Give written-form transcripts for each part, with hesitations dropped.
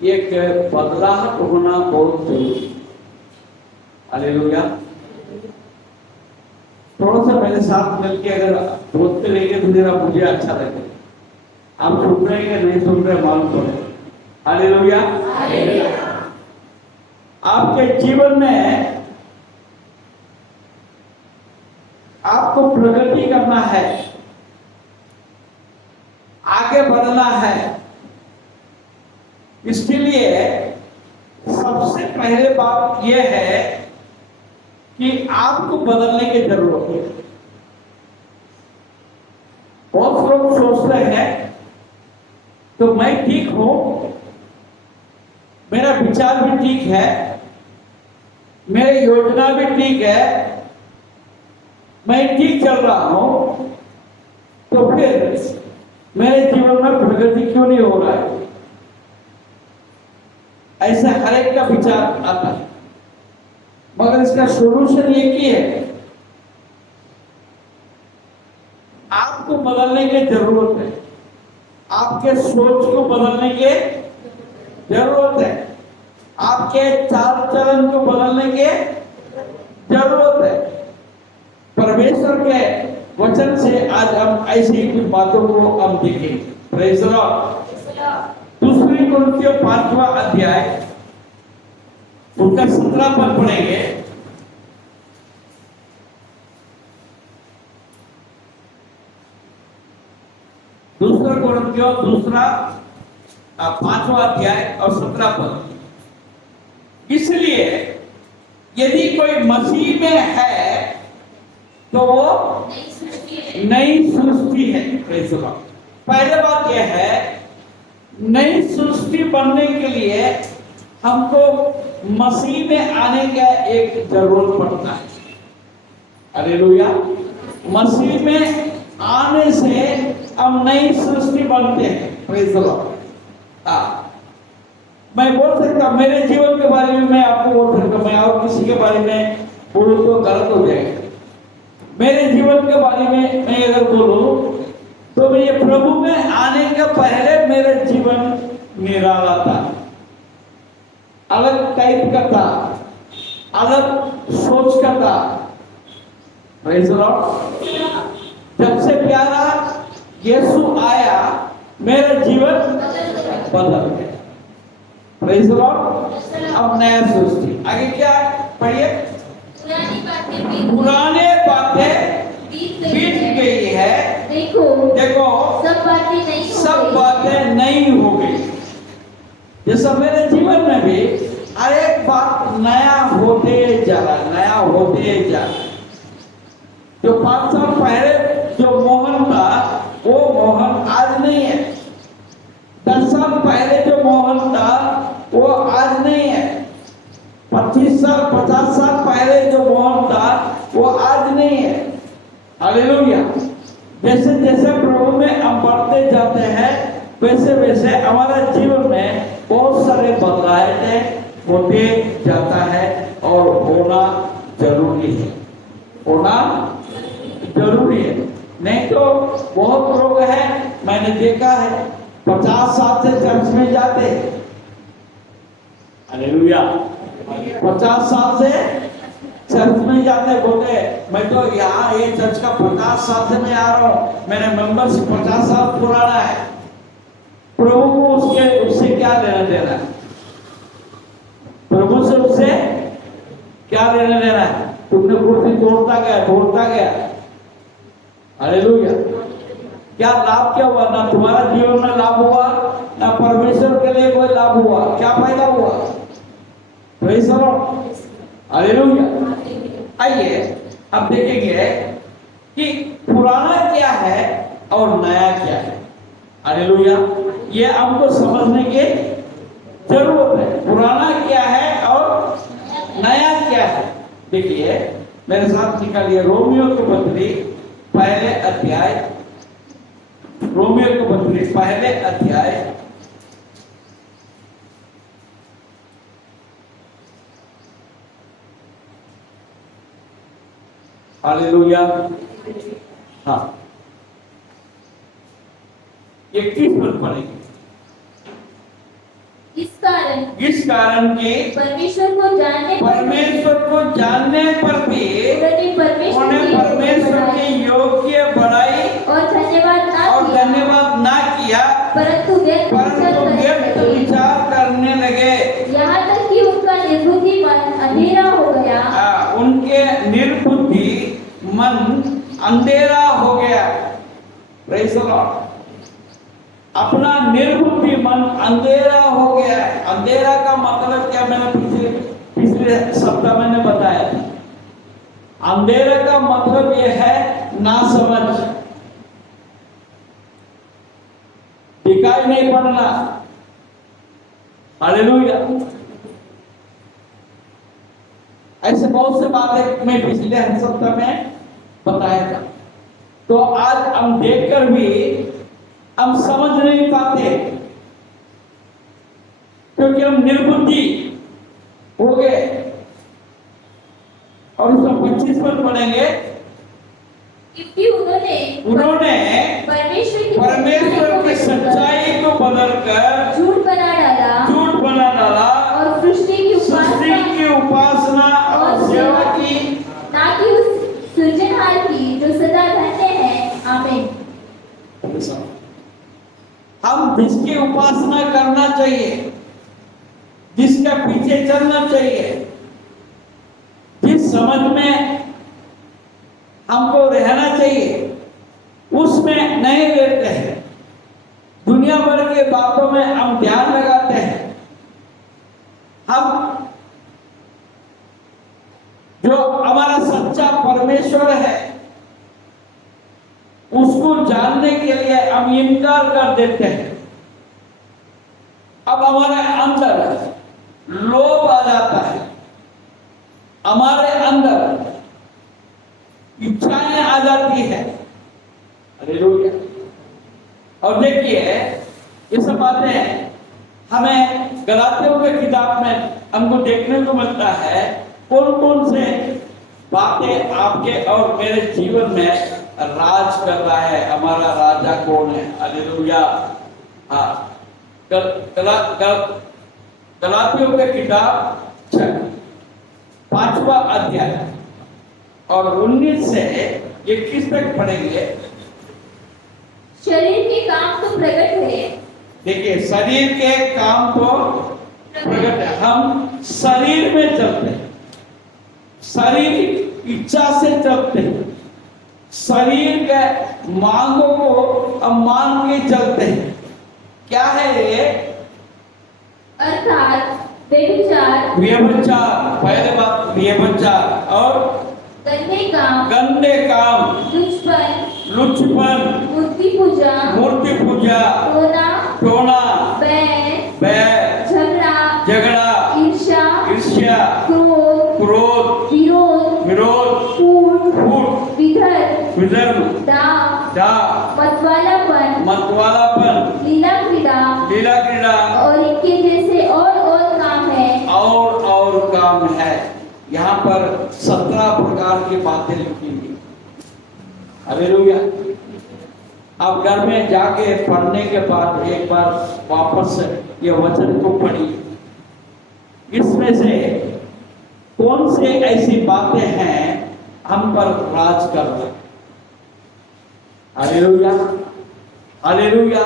एक बदलाव होना बहुत जरूरी। हालेलुया। थोड़ा सा मेरे साथ मिलके अगर बोलते रहेंगे तो जरा मुझे अच्छा लगेगा। आप सुन रहे हैं नहीं सुन रहे मालूम पड़े। हालेलुया। आपके जीवन में आपको प्रगति करना है, आगे बढ़ना है। इसके लिए सबसे पहले बात यह है कि आपको बदलने की जरूरत है। बहुत लोग सोचते हैं तो मैं ठीक हूं, मेरा विचार भी ठीक है, मेरी योजना भी ठीक है, मैं ठीक चल रहा हूं, तो फिर मेरे जीवन में प्रगति क्यों नहीं हो रहा है? ऐसा हर एक का विचार आता है, मगर इसका सोल्यूशन एक ही है। आपको बदलने की जरूरत है, आपके सोच को बदलने की जरूरत है, आपके चाल चलन को बदलने की जरूरत है। परमेश्वर के वचन से आज हम ऐसी ही बातों को हम देखेंगे। Praise the Lord. दूसरी कुरिन्थियों 5वां अध्याय उनका 17 पद पढ़ेंगे। दूसरा कुरिन्थियों 5वां अध्याय और 17 पद। इसलिए यदि कोई मसीह में है तो वो नई सृष्टि है। Praise the Lord. पहले बात यह है, नई सृष्टि बनने के लिए हमको मसीह में आने का एक जरूरत पड़ता है। हालेलुया। मसीह में आने से हम नई सृष्टि बनते हैं। Praise the Lord. मैं बोल सकता, मेरे जीवन के बारे में मैं आपको बोल सकता, मैं और किसी के बारे में बोलूं तो गलत हो जाएगा। मेरे जीवन के बारे में मैं अगर बोलूं तो ये प्रभु में आने के पहले मेरा जीवन निराला था, अलग टाइप का था, अलग सोच का था। Praise the Lord. जब से प्यारा यीशु आया मेरा जीवन बदल गया। Praise the Lord. अब नया सृष्टि। आगे क्या पढ़िए। पुराने बातें बीत गई है, देखो सब बातें नई हो गई। जैसा मेरे जीवन में भी हर एक बात नया होते जा रहा। जो 5 साल पहले जो मोहन था वो मोहन आज नहीं है। 10 साल पहले जो मोहन था वो आज नहीं है। 25 साल 50 साल पहले जो मोहन था वो आज नहीं है। हालेलुया। जैसे जैसे प्रभु में हम बढ़ते जाते हैं वैसे वैसे हमारा जीवन में बहुत सारे बदलाव होते जाता है और होना जरूरी है। होना जरूरी है। नहीं तो बहुत लोग हैं, मैंने देखा है 50 साल से चर्च में जाते हैं। हालेलुया। 50 साल से चर्च में जाते, बोलते मैं तो यहाँ ये चर्च का 50 साल से मैं आ रहा हूँ, मेरे मेंबरशिप 50 साल पुराना है। प्रभु को उससे क्या लेना देना है? प्रभु से उससे क्या लेना देना है? तुमने कुर्सी तोड़ता गया। हालेलुया। क्या लाभ क्या हुआ? ना तुम्हारा जीवन में लाभ हुआ, ना परमेश्वर के लिए कोई लाभ हुआ। क्या फायदा हुआ? Praise the Lord. हालेलुया। आइए अब देखेंगे कि पुराना क्या है और नया क्या है। हालेलुया। ये हमको समझने की जरूरत है। पुराना क्या है और नया क्या है। देखिए मेरे साथ निकालिए रोमियो के पत्री पहले अध्याय। रोमियो के पत्री पहले अध्याय हालेलुया। हाँ 31 पद पढ़ेंगे। इस कारण कि परमेश्वर को जानने पर भी उन्हें परमेश्वर के योग्य बढ़ाई और धन्यवाद ना किया, परंतु व्यर्थ विचार करने लगे। यहाँ तक कि उनका निर्बुद्धि मन अंधेरा हो गया। उनके निर्बुद्धि मन अंधेरा हो गया। Praise the Lord. अपना निर्बुद्धि मन अंधेरा हो गया है। अंधेरा का मतलब क्या, मैंने पिछले सप्ताह मैंने बताया था। अंधेरा का मतलब यह है ना समझ, दिखाई नहीं पड़ना। हालेलुया। ऐसे बहुत से बातें मैं पिछले सप्ताह में बताया था। तो आज हम देखकर भी हम समझ नहीं पाते, क्योंकि हम निर्बुद्धि हो गए। और उसमें 25 पर पढ़ेंगे, क्योंकि उन्होंने परमेश्वर की सच्चाई को बदलकर झूठ बना डाला और सृष्टि की उपासना और सेवा की, ना कि उस सृजनहार की जो सदा धन्य है। आमीन। हम जिसकी उपासना करना चाहिए, जिसके पीछे चलना चाहिए, जिस समझ में हमको रहना चाहिए, उसमें नहीं रहते हैं। दुनिया भर के बातों में हम ध्यान लगाते हैं। हम जो हमारा सच्चा परमेश्वर है उसको जानने के लिए हम इनकार कर देते हैं। अब हमारे अंदर लोभ आ जाता है, हमारे अंदर इच्छाएं आ जाती है। हालेलुया। और देखिए ये सब बातें हमें गलातियों के किताब में हमको देखने को मिलता है। कौन कौन से बातें आपके और मेरे जीवन में राज कर रहा है, हमारा राजा कौन है। हालेलुया। हाँ, गलातियों के किताब 5वां अध्याय और 19 से 21 तक पढ़ेंगे। शरीर के काम तो प्रकट है। देखिए, शरीर के काम तो प्रकट है। हम शरीर में चलते हैं, शरीर इच्छा से चलते हैं, शरीर के मांगों को हम मान के चलते हैं। क्या है ये? अर्थात व्यभिचार, पहले बात व्यभिचार और गंदे काम, लुचपन, मूर्ति पूजा, टोना, बैर, झगड़ा, ईर्ष्या, क्रोध, विरोध, फूट, विधर्म, मतवालापन, लीला क्रीड़ा और इनके जैसे और काम है। यहाँ पर 17 प्रकार की बातें लिखी हुई। हालेलुया। अब घर में जाके पढ़ने के बाद एक बार वापस ये वचन को पढ़िए। इसमें से कौन से ऐसी बातें हैं हम पर राज कर रहे। Hallelujah, hallelujah.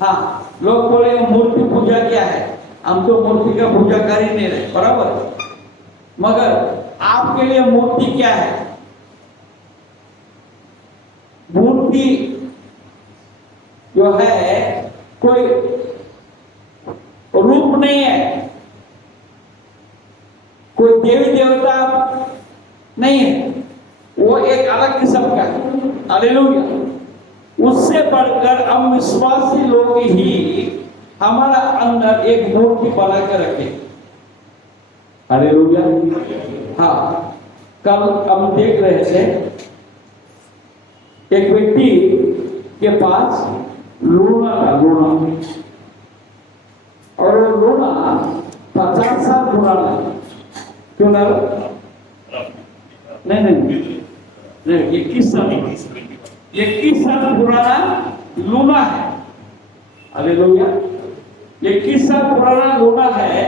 हाँ, लोग बोले मूर्ति पूजा क्या है, हम तो मूर्ति का पूजा कर ही नहीं रहे, बराबर। मगर आपके लिए मूर्ति क्या है? मूर्ति जो है कोई रूप नहीं है, कोई देवी देवता नहीं है, वो एक अलग किस्म का है। हालेलुया। उससे बढ़कर हम विश्वासी लोग ही हमारा अंदर एक मूर्ति बना के रखे। हालेलुया। हाँ, कल हम देख रहे थे एक व्यक्ति के पास लूना था, और वो लूना 50 साल पुराना। क्यों ना? नहीं, 21 साल पुराना लूना है। हालेलुया। 21 साल पुराना लोना है,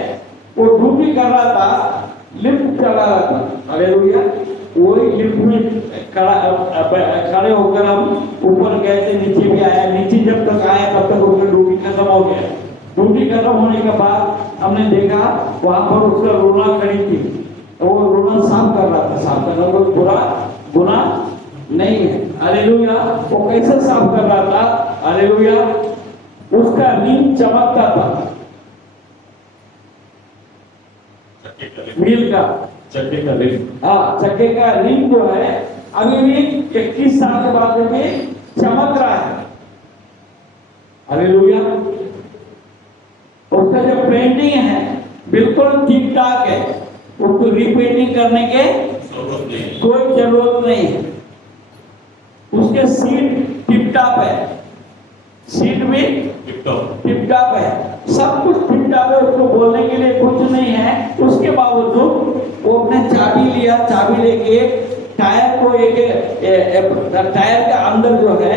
वो ड्यूटी कर रहा था, लिफ्ट चला रहा था। हालेलुया। वही लिफ्ट में खड़े होकर हम ऊपर गए थे, नीचे भी आया। नीचे जब तक आया तब तक उसका ड्यूटी खत्म हो गया। ड्यूटी खत्म होने के बाद हमने देखा वहां पर उसका रोना खड़ी थी, तो वो रोना साफ कर रहा था। साफ करना कोई बुरा गुना नहीं है। हालेलुया। वो कैसे साफ कर रहा था? हालेलुया। उसका रिंग चमकता था, व्हील का, चक्के का रिंग। हाँ, चक्के का रिंग जो है अभी भी 21 साल के बाद में चमक रहा है। हालेलुया। उसका जो पेंटिंग है बिल्कुल ठीक ठाक है, उसको रीपेंटिंग करने के कोई जरूरत नहीं है। उसके सीट टिप टॉप है, सीट भी टिप टॉप है, सब कुछ टिप टॉप है। उसको बोलने के लिए कुछ नहीं है। उसके बावजूद वो अपने चाबी लिया, चाबी लेके टायर को टायर के अंदर जो है,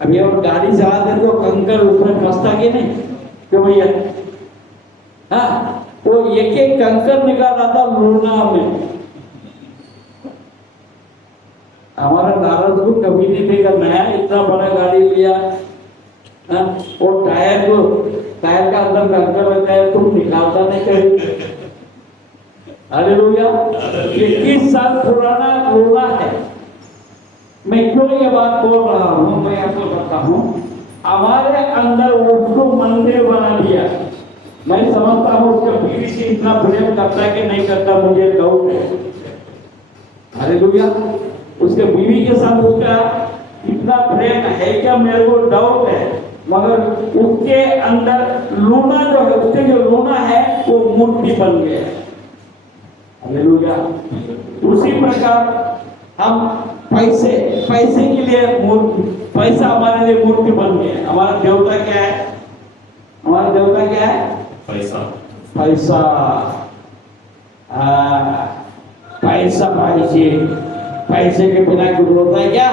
अभी और गाड़ी चलाते तो कंकर उसमें फंसता कि नहीं, क्यों भैया? हाँ, वो एक एक कंकर निकाल रहा था लूना में। हमारा नारद को कभी नहीं देखा, नया इतना बड़ा गाड़ी लिया, वो टायर का अंदर कंकर रहता है, तुम निकालता नहीं कहीं। हालेलुया। 21 साल पुराना लूना है। मैं क्यों ये बात बोल रहा हूँ? मैं आपको बताता हूँ, हमारे अंदर उसको मंदिर बना दिया। मैं समझता हूँ उसका बीवी से इतना प्रेम करता है कि नहीं करता, मुझे डाउट है। हालेलुया। उसके बीवी के साथ उसका इतना प्रेम है क्या, मेरे को डाउट है। मगर उसके अंदर लूना जो है, उसके जो लूना है वो मूर्ति बन गया। हालेलुया। उसी प्रकार हम पैसे के लिए पैसा हमारे लिए मूर्ति बन गया। हमारा देवता क्या है? हमारा देवता क्या है? पैसा। पैसा पैसे के बिना कुछ होता है क्या?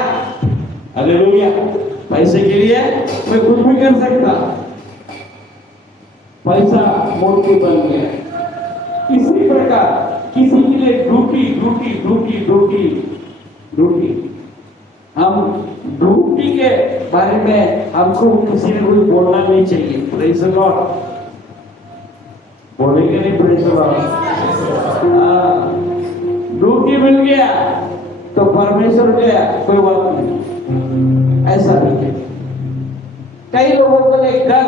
हालेलुया। पैसे के लिए मैं कुछ भी कर सकता। पैसा मूर्ति बन गया। इसी प्रकार किसी के लिए ड्यूटी, हम ड्यूटी के बारे में हमको किसी ने कुछ बोलना नहीं चाहिए। Praise the Lord. बोलेंगे नहीं? Praise the Lord. ड्यूटी मिल गया तो परमेश्वर गया, कोई बात नहीं, ऐसा नहीं है। कई लोगों के लिए घर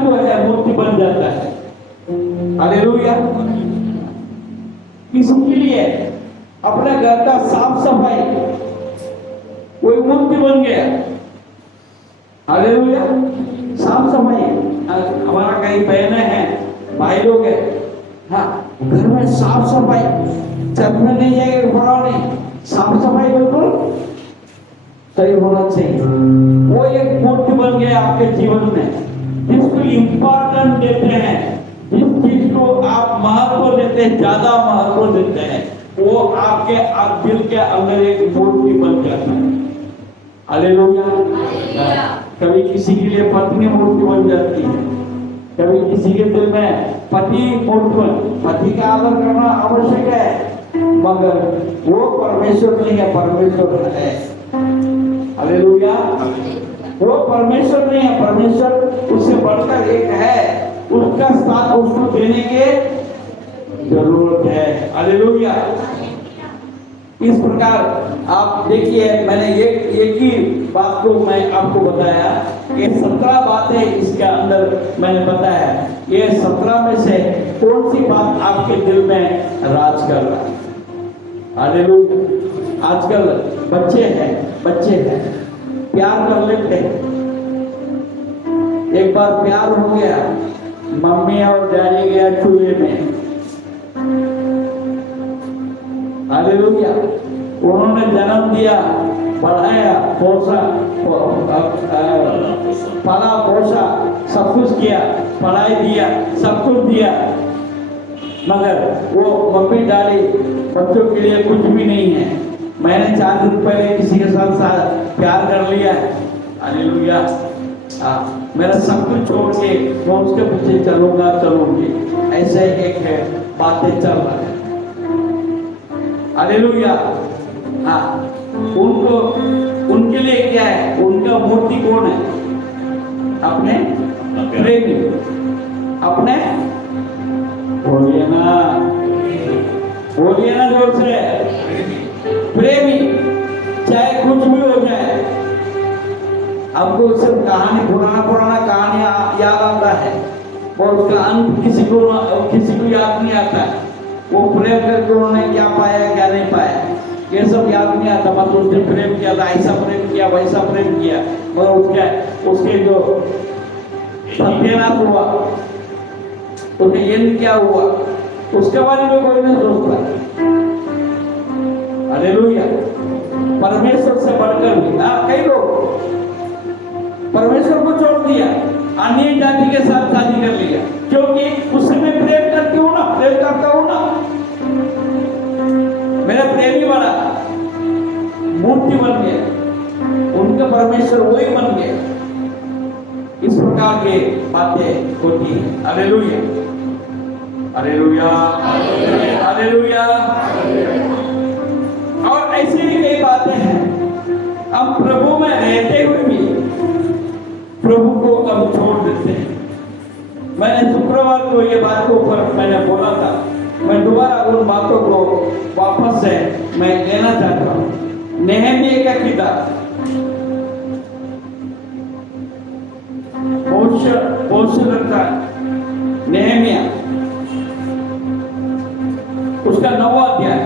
जो है मूर्ति बन जाता है। हालेलुया। किसी के लिए अपने घर का साफ सफाई कोई मूर्ति बन गया। हालेलुया। साफ सफाई, हमारा कई बहनें हैं, भाई लोग हैं, हाँ, घर में साफ सफाई, चल में नहीं जाएगा, बड़ा नहीं, साफ सफाई बिल्कुल सही होना चाहिए। वो एक मूर्ति बन गया आपके जीवन में, जिसको इम्पोर्टेंट देते हैं, जिस चीज को आप महत्व देते हैं, ज्यादा महत्व देते हैं, वो आपके दिल के अंदर एक मूर्ति बन जाता है। हालेलुया। कभी किसी के लिए पत्नी मूर्ति बन जाती है, कभी किसी के दिल में पति मूर्ति। पति का आदर करना आवश्यक है, मगर वो परमेश्वर नहीं है, परमेश्वर है। हालेलुया। वो परमेश्वर नहीं है, परमेश्वर उससे बढ़कर एक है, उसका स्थान उसको देने की जरूरत है। हालेलुया। इस प्रकार आप देखिए, मैंने एक ही बात को मैं आपको बताया, ये 17 बातें इसके अंदर मैंने बताया। ये 17 में से कौन सी बात आपके दिल में राज कर रहा है? हालेलुया। आजकल बच्चे हैं प्यार कर लेते हैं, एक बार प्यार हो गया, मम्मी और डैडी गया चूल्हे में। हालेलुया। उन्होंने जन्म दिया, बढ़ाया, पोसा, पाला पोसा, सब कुछ किया, पढ़ाई दिया, सब कुछ दिया, मगर वो मम्मी डैडी बच्चों के लिए कुछ भी नहीं है। मैंने 4 दिन पहले किसी के साथ प्यार कर लिया। हालेलुया। मेरा सब कुछ छोड़ के मैं उसके पीछे चलूंगा चलूंगी, ऐसे एक है बातें चल रहा है। हालेलुया। हाँ, उनको उनके लिए क्या है, उनका मूर्ति कौन है? अपने प्रेमी, अपने बोलिए ना जोर से, प्रेमी। चाहे कुछ भी हो जाए, हमको सिर्फ कहानी, पुराना कहानी याद आता है और उसका अंत किसी को याद नहीं आता है। वो प्रेम करके उन्होंने क्या पाया क्या नहीं पाया ये सब याद नहीं आता। मतलब उसने प्रेम किया था, ऐसा प्रेम किया, वैसा प्रेम किया, और उसके जो सत्यानाश हुआ, उसके एंड क्या हुआ, उसके बारे में कोई नहीं सोचता। हालेलुया। परमेश्वर से बढ़कर भी कई लोग परमेश्वर को छोड़ दिया, अन्य जाति के साथ शादी कर लिया, क्योंकि उससे मैं प्रेम करती हूँ ना, प्रेम करता हूँ ना, मेरा प्रेमी बड़ा मूर्ति बन गया, उनका परमेश्वर वही बन गया। इस प्रकार के बातें होती है। Hallelujah, hallelujah, hallelujah. और ऐसी भी कई बातें हैं, हम प्रभु में रहते हुए भी प्रभु को हम छोड़ देते हैं। मैंने शुक्रवार को ये बात को ऊपर मैंने बोला था, मैं दोबारा उन बातों को वापस से मैं लेना चाहता हूँ। नेहमिया का किताब, नेहमिया उसका 9वां अध्याय,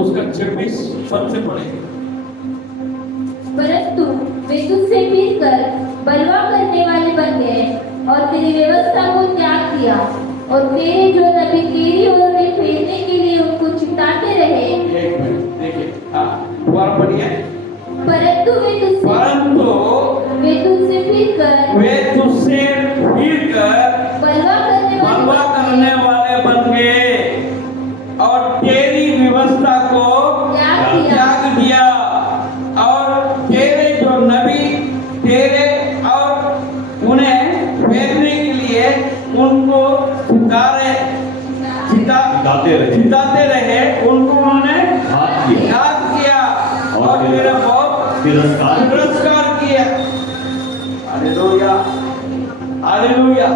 उसका 26 पद से पढ़ेंगे। परंतु वे तुझसे मिलकर बलवा करने वाले बन गए और तेरी व्यवस्था को त्याग दिया, और तेरे जो नबी तेरी ओर में फेरने के लिए उनको चिताते रहे। एक मिनट देखिए, हाँ दोबारा पढ़िए। परंतु वे तुझसे मिलकर बलवा करने वाले बन गए और तेरी व्यवस्था को त्याग दिया, और तेरे जो नबी तेरे और उन्हें फेरने के लिए उनको चिताते रहे, उनको उन्होंने घात किया और मेरा बहुत तिरस्कार किया। Hallelujah, hallelujah.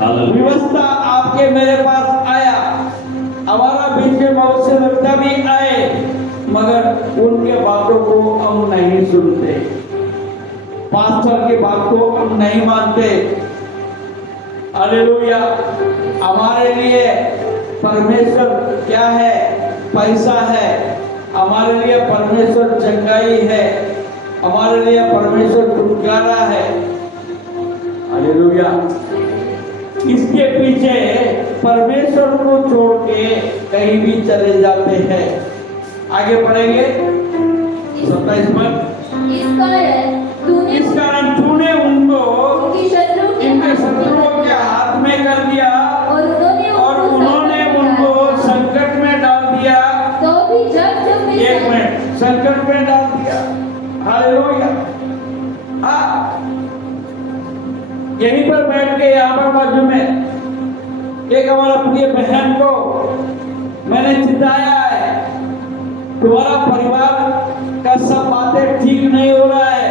व्यवस्था आपके मेरे पास आया, हमारा बीच में बहुत से व्यक्ति भी आए, मगर उनके बातों को हम नहीं सुनते, पास्टर की बात को हम नहीं मानते। हालेलुया। हमारे लिए परमेश्वर क्या है? पैसा है। हमारे लिए परमेश्वर चंगाई है, हमारे लिए परमेश्वर छुटकारा है। हालेलुया। इसके पीछे परमेश्वर को छोड़ के कहीं भी चले जाते हैं। आगे पढ़ेंगे 27 पद। इस कारण तूने उनको इनके शत्रुओं के हाथ में कर दिया और उन्होंने उनको संकट में डाल दिया। तो भी जब एक मिनट, संकट में डाल दिया। हालेलुया। यहीं पर बैठ के यहाँ पर बाजू में एक हमारा प्रिय बहन को मैंने चिताया है, तुम्हारा परिवार का सब बातें ठीक नहीं हो रहा है,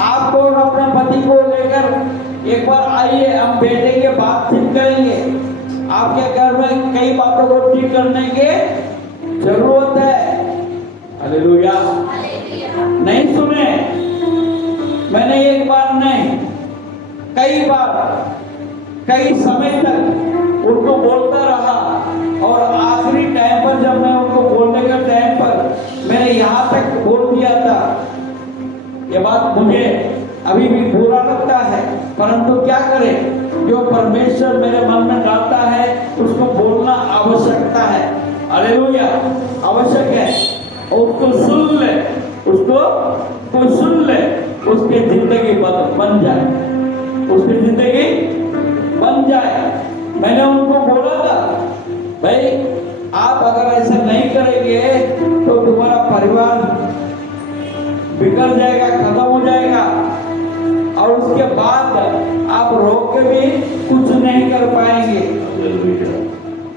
आपको और अपने पति को लेकर एक बार आइए, हम बैठेंगे, बातचीत करेंगे। आपके घर में कई बातों को ठीक करने की जरूरत है। हालेलुया। नहीं सुने? मैंने एक बार नहीं, कई बार, कई समय तक उनको बोलता रहा, और आखिरी टाइम पर जब मैं उनको बोलने का टाइम पर मैंने यहाँ तक बोल दिया था। ये बात मुझे अभी भी बुरा लगता है, परंतु क्या करें, जो परमेश्वर मेरे मन में डालता है उसको बोलना आवश्यकता है। हालेलुया, आवश्यक है। और उसको सुन ले, उसको कोई सुन ले, उसकी जिंदगी बन जाए, उसकी जिंदगी बन जाए। मैंने उनको बोला था, भाई आप अगर ऐसा नहीं करेंगे तो तुम्हारा परिवार बिगड़ जाएगा, खत्म हो जाएगा, और उसके बाद आप रो के भी कुछ नहीं कर पाएंगे,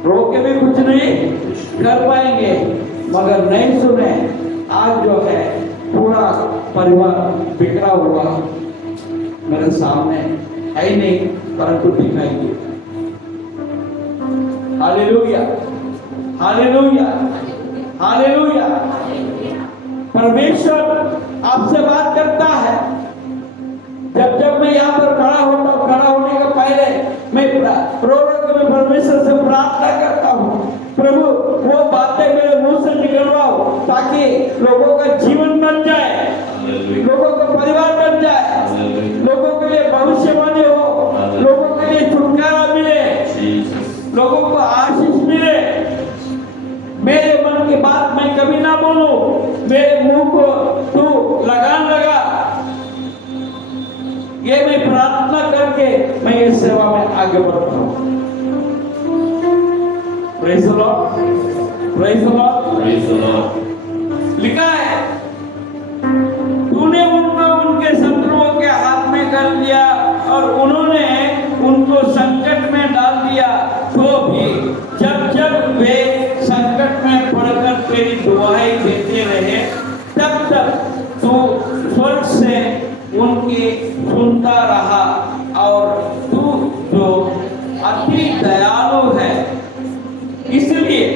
रो के भी कुछ नहीं कर पाएंगे। मगर नहीं सुने, आज जो है पूरा परिवार बिखरा हुआ मेरे सामने है ही नहीं, परंतु दिखाई दिया। Hallelujah, hallelujah, hallelujah. परमेश्वर आपसे बात करता है। जब मैं यहाँ पर खड़ा होता हूँ, खड़ा होने के पहले मैं रो के मैं परमेश्वर से प्रार्थना करता हूँ, प्रभु वो बातें मेरे मुंह से निकलवाओ ताकि लोगों का जीवन बन जाए, लोगों का परिवार बन जाए, लोगों के लिए भविष्यवाणी हो, लोगों के लिए छुटकारा मिले, लोगों को आशीष मिले। मेरे मन की बात मैं कभी ना बोलूं, मेरे मुंह को तू लगान लगा। ये मैं प्रार्थना करके मैं इस सेवा में आगे बढ़ता हूँ। Praise the Lord, praise the Lord, praise the Lord. लिखा है, तूने उनको उनके शत्रुओं के हाथ में कर दिया और उन्होंने उनको संकट में डाल दिया। तो भी जब वे संकट में पड़कर तेरी दुआएं देते रहे, तब तू स्वर्ग से उनकी सुनता रहा, और तू जो अति दयालु है इसलिए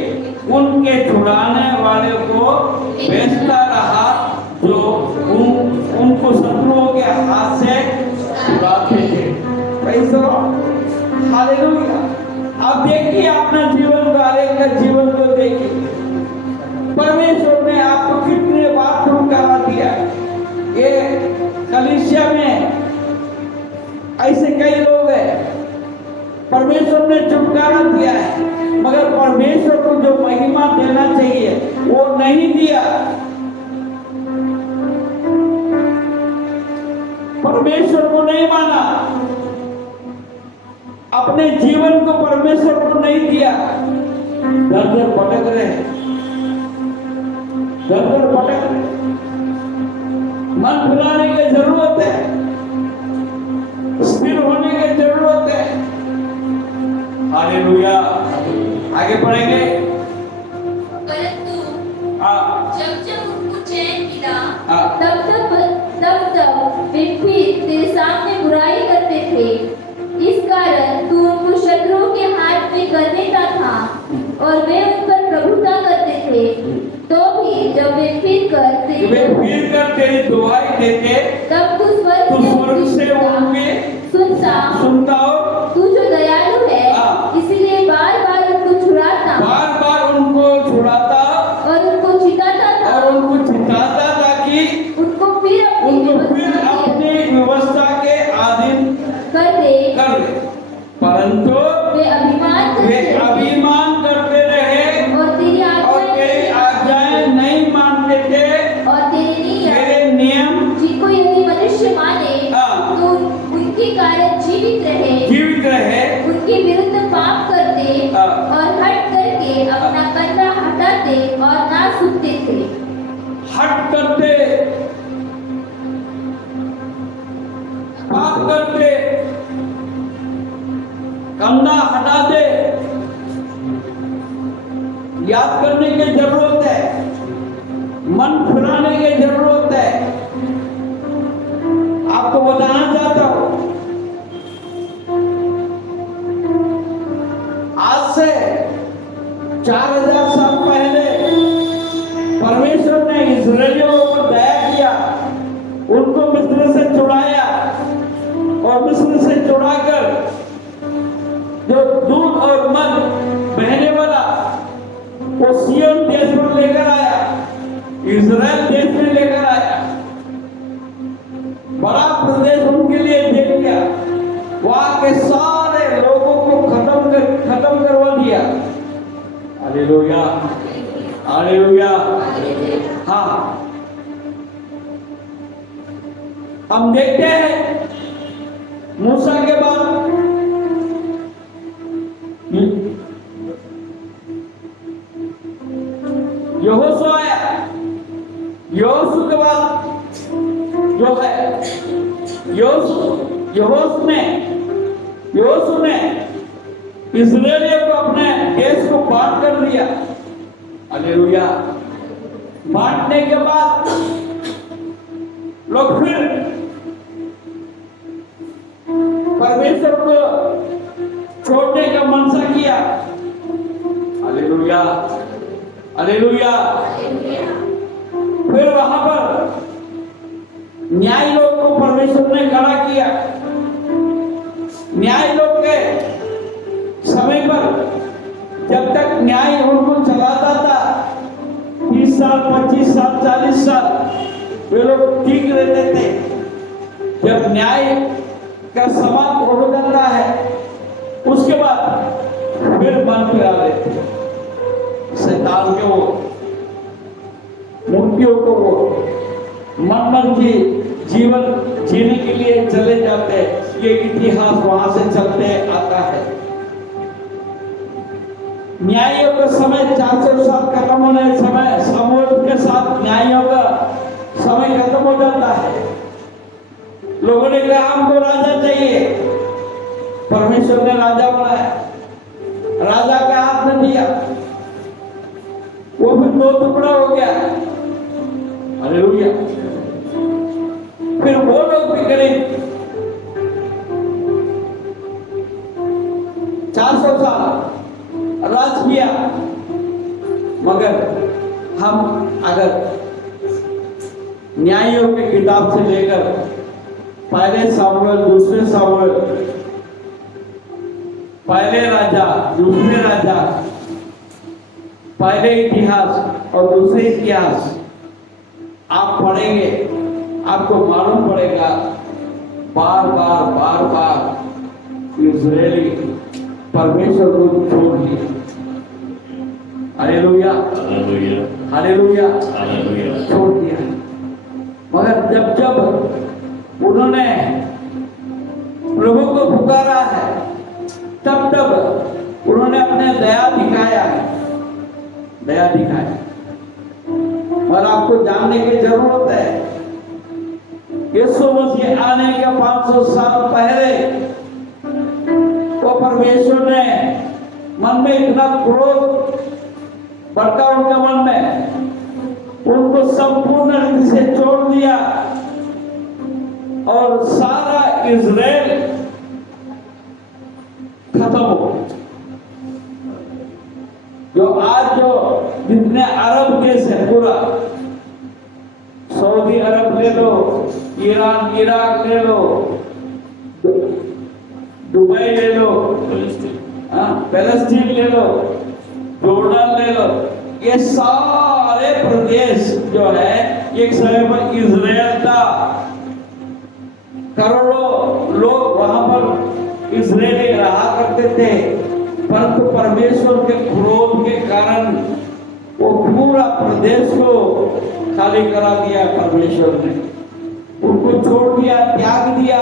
उनके छुड़ाने वाले को भेजता रहा, जो उनको शत्रुओं के हाथ से छुड़ाते थे। Praise the Lord, hallelujah. आप देखिए अपना जीवन को, हर एक का जीवन को देखिए, परमेश्वर ने आपको कितने बार छुटकारा दिया। ये कलीसिया में ऐसे कई लोग हैं, परमेश्वर ने छुटकारा दिया है, मगर परमेश्वर को जो महिमा देना चाहिए वो नहीं दिया। परमेश्वर को नहीं माना, अपने जीवन को परमेश्वर को नहीं दिया। दर भटक रहे, दर भटक रहे। मन फुलाने की जरूरत है, स्थिर होने की जरूरत है। हालेलुया, आगे बढ़ेंगे। परंतु जब उनको चैन मिला, तब वे फिर तेरे सामने बुराई करते थे। इस कारण तू उनको शत्रुओं के हाथ में कर देता था और वे उन पर प्रभुता करते थे। तो भी जब वे फिर कर तेरी दुआई देते, तब तू स्वर्ग से उनके सुनता हो। तू जो दयालु है, इसलिए बार बार उनको छुड़ाता और उनको चिताता ताकि उनको फिर अपनी व्यवस्था के अधीन कर दे। परंतु वे अभिमान करते रहे और तेरी आज्ञाएं नहीं मानते थे, और तेरे नियम जिनको यदि मनुष्य माने तो उनके कारण जीवित रहे, उनके विरुद्ध पाप करते और हट करके अपना कंधा हटाते और ना सुनते थे। हट करते, पाप करते, कंधा हटा दे। याद करने की जरूरत है, मन फिराने की जरूरत है। आपको बताना चाहता हूं, आज से 4000 साल पहले परमेश्वर ने इस्राएलियों पर दया किया, उनको मिस्र से छुड़ाया, और मिस्र से छुड़ाकर जो दूध और मध बहने वाला वो सिय्योन देश में लेकर आया, इस्राएल देश में लेकर आया। बड़ा प्रदेश उनके लिए दे दिया, वहां के सारे हालेलुया, हालेलुया। हाँ, हम देखते हैं मूसा के बाद यहोशू आया, यहोशू के बाद जो है यहोशू ने इस्राएलियों को अपने देश को बांट कर दिया। हालेलुया। बांटने के बाद लोग फिर परमेश्वर को छोड़ने का मनसा किया। Hallelujah, hallelujah. फिर वहां पर न्याय लोग को परमेश्वर ने खड़ा किया। न्याय लोग के समय पर जब तक न्याय उनको चलाता था 30 साल, 25 साल, 40 साल वे लोग ठीक रहते थे। जब न्याय का समाप्त हो जाता है उसके बाद फिर मन पे आ लेते शैतान के वो मूर्तियों को वो मन की जीवन जीने के लिए चले जाते हैं। ये इतिहास वहां से चलते आता है। न्यायों का समय 400 साल खत्म होने समय समूएल के साथ न्यायों का समय खत्म हो जाता है। लोगों ने कहा हमको राजा चाहिए, परमेश्वर ने राजा बनाया, राजा के हाथ में दिया, वो फिर 2 टुकड़ा हो गया। हालेलुया। फिर वो लोग भी करीब 400 साल राज किया। मगर हम अगर न्यायों की किताब से लेकर पहले सामुएल, दूसरे सामुएल, पहले राजा, दूसरे राजा, पहले इतिहास और दूसरे इतिहास आप पढ़ेंगे, आपको मालूम पड़ेगा बार बार इजरायली परमेश्वर को छोड़ दिया। हालेलुया, हालेलुया, छोड़ दिया। मगर जब उन्होंने प्रभु को पुकारा है तब उन्होंने अपने दया दिखाया। और आपको जानने की जरूरत है, यीशु मसीह आने के 500 साल पहले तो परमेश्वर ने मन में इतना क्रोध बढ़ता उनके मन में, उनको संपूर्ण रीति से छोड़ दिया और सारा इजराइल खत्म हो। जो आज जो जितने अरब देश है, पूरा सऊदी अरब ले लो, ईरान, इराक ले लो, दुबई ले लो, पैलेस्टीन ले लो, जॉर्डन ले लो, ये सारे प्रदेश जो है एक समय पर इजराइल था। करोड़ों लोग वहां पर इजरायली रहा करते थे, परंतु परमेश्वर के क्रोध के कारण वो पूरा प्रदेश को खाली करा दिया। परमेश्वर ने उनको छोड़ दिया, त्याग दिया।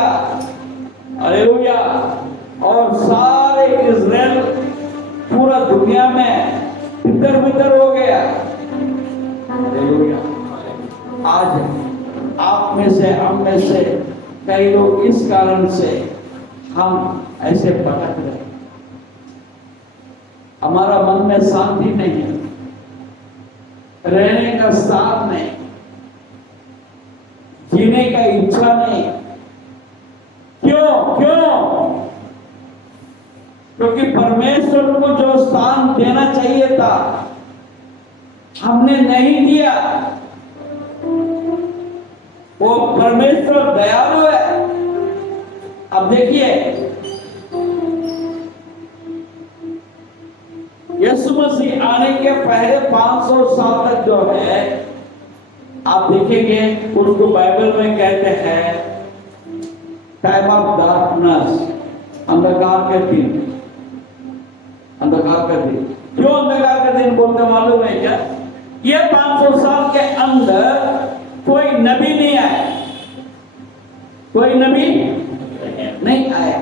हालेलुया। और सारे इजराइल पूरा दुनिया में तितर-बितर हो गया। हालेलुया। आज आप में से, हम में से कई लोग इस कारण से हम ऐसे भटक रहे, हमारा मन में शांति नहीं है, रहने का साथ नहीं, जीने का इच्छा नहीं। क्यों? क्योंकि परमेश्वर को जो स्थान देना चाहिए था हमने नहीं दिया। वो परमेश्वर दयालु है। अब देखिए, यीशु मसीह आने के पहले 500 साल तक जो है आप देखेंगे, उसको बाइबल में कहते हैं टाइम ऑफ डार्कनेस, अंधकार के दिन, अंधकार का दिन। क्यों अंधकार का दिन बोलते मालूम है क्या? ये 500 साल के अंदर कोई नबी नहीं आया, कोई नबी नहीं आया।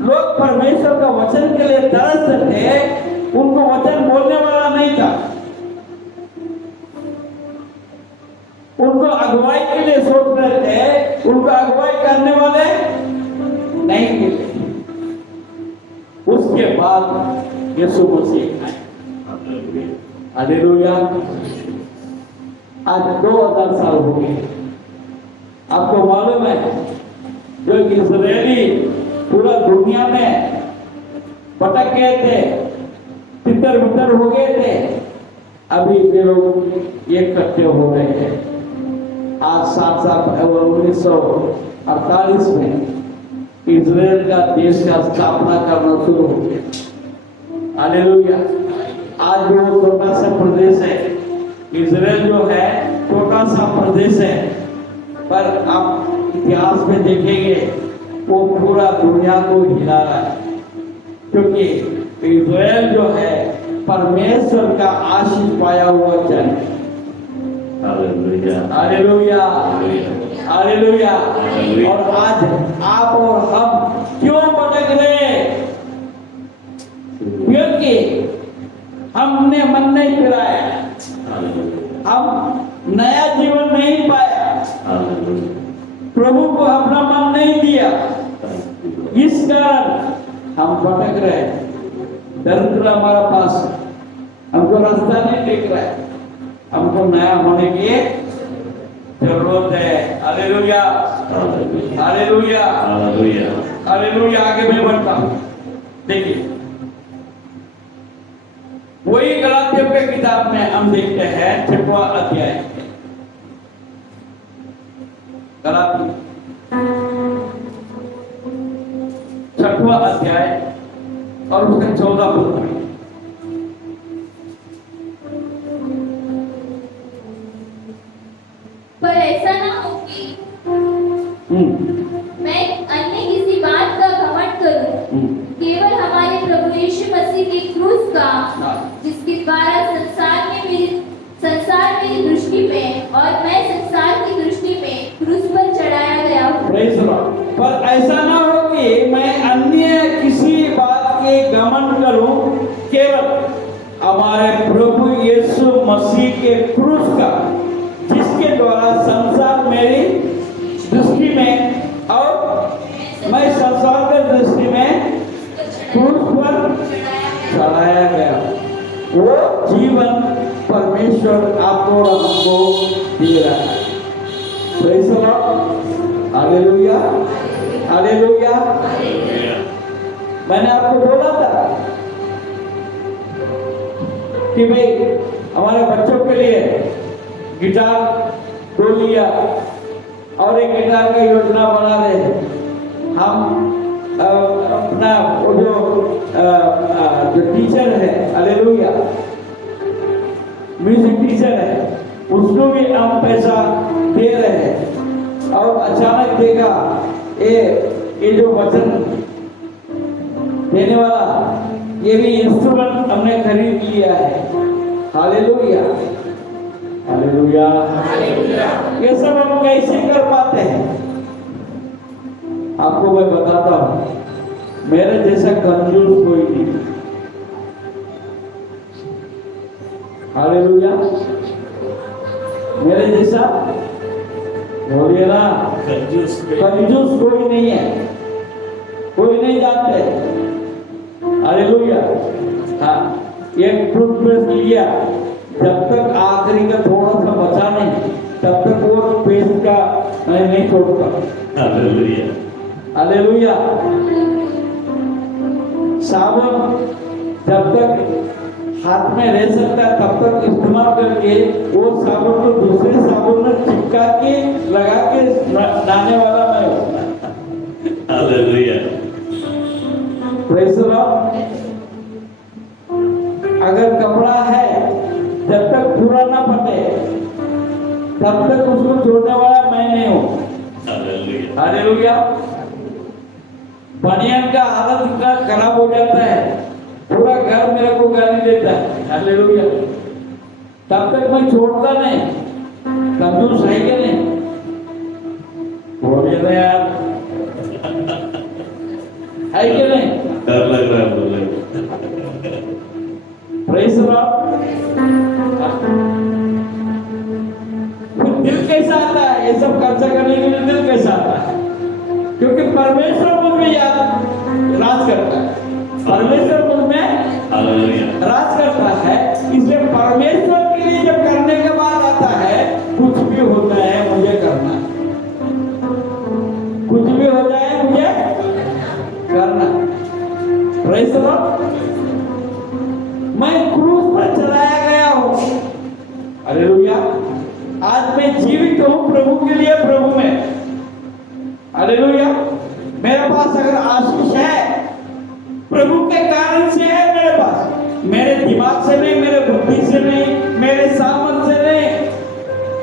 लोग परमेश्वर का वचन के लिए तरसते थे, उनको वचन बोलने वाला नहीं था, उनको अगुवाई के लिए सोच रहे थे, उनको अगुवाई करने वाले नहीं मिले। उसके बाद यीशु मसीह आए। हालेलुया। आज 2000 साल हो गए। आपको मालूम है जो इजरायली पूरा दुनिया में भटक गए थे, तितर बितर हो गए थे, अभी वे लोग इकट्ठे हो गए हैं। आज 1948 में इजराइल का देश का स्थापना करना शुरू हो गया। हालेलुया। आज जो छोटा सा प्रदेश है इजराइल, जो है छोटा सा प्रदेश है, पर आप इतिहास में देखेंगे वो पूरा दुनिया को हिला रहा है, क्योंकि इजराइल जो है परमेश्वर का आशीष पाया हुआ जन। Hallelujah, hallelujah, hallelujah. और आज आप और हम क्यों भटक रहे? क्योंकि हमने मन नहीं फिराया, हम नया जीवन नहीं पाया, प्रभु को अपना मन नहीं दिया, इस कारण हम भटक रहे। दरिद्र हमारा पास, हमको रास्ता नहीं दिख रहा है, हमको नया होने की जरूरत है। Hallelujah, hallelujah, hallelujah. आगे मैं बढ़ता हूं। देखिए वही गलातियों के किताब में हम देखते हैं 6वां अध्याय, गलाती 6वां अध्याय और उसके 14 पद। पर ऐसा ना हो कि मैं अन्य किसी बात का घमंड करूं, केवल हमारे प्रभु यीशु मसीह की क्रूस का, जिसके द्वारा संसार मेरी दृष्टि में और मैं संसार की दृष्टि में क्रूस पर चढ़ाया गया हूं। पर ऐसा ना हो कि मैं अन्य किसी बात के घमंड करूं, केवल हमारे प्रभु यीशु मसीह के क्रूस का, जिसके द्वारा संसार मेरी दृष्टि में और मैं संसार के दृष्टि में क्रूस पर चढ़ाया गया। वो जीवन परमेश्वर आपको और हमको दे रहा है। Praise the Lord. Hallelujah, hallelujah. मैंने आपको बोला था कि भाई हमारे बच्चों के लिए गिटार दो लिया और एक गिटार का योजना बना रहे हैं। हम अपना वो जो टीचर है, हालेलुया, म्यूजिक टीचर है, उसको भी हम पैसा दे रहे हैं। और अचानक देखा ये जो वचन देने वाला ये भी इंस्ट्रूमेंट हमने खरीद लिया है। Hallelujah, hallelujah. ये सब हम कैसे कर पाते हैं? आपको मैं बताता हूं, मेरे जैसा कंजूस कोई नहीं। हालेलुया। मेरे जैसा बोलिए ना, कंजूस कोई नहीं है, कोई नहीं जानते। हालेलुया। हाँ, एक टूथपेस्ट लिया, जब तक आखिरी का थोड़ा सा बचा नहीं, तब तक वो पेस्ट का नहीं छोड़ता। Hallelujah, hallelujah. साबुन जब तक हाथ में रह सकता है तब तक इस्तेमाल करके वो साबुन को दूसरे साबुन में चिपका के लगा के नहाने वाला मैं हूँ। Hallelujah, praise the Lord. अगर कपड़ा है, जब तक पूरा ना फटे तब तक उसको छोड़ने वाला मैं नहीं हूँ। हालेलुया। बनियान का हालत इतना खराब हो जाता है, पूरा घर मेरे को गाली देता है, हालेलुया। तब तक मैं छोड़ता नहीं, कंजूस है कि नहीं? बोलिए ना यार, है कि नहीं? डर लग रहा है बोले। Praise Lord. दिल कैसा आता है ये सब खर्चा करने के लिए? दिल कैसा आता है? क्योंकि परमेश्वर मुझ में राज करता है, परमेश्वर मुझ में हालेलुया। राज करता है। इसलिए परमेश्वर के लिए जब करने के बाद आता है, कुछ भी होता है मुझे करना है, कुछ भी हो जाए मुझे करना। Praise the Lord. मैं क्रूस पर चलाया गया हूं, हालेलुया। आज मैं जीवित हूं प्रभु के लिए, प्रभु में, हालेलुया। मेरे पास अगर आशीष है, प्रभु के कारण से है मेरे पास, मेरे दिमाग से नहीं, मेरे बुद्धि से नहीं, मेरे सामर्थ से नहीं।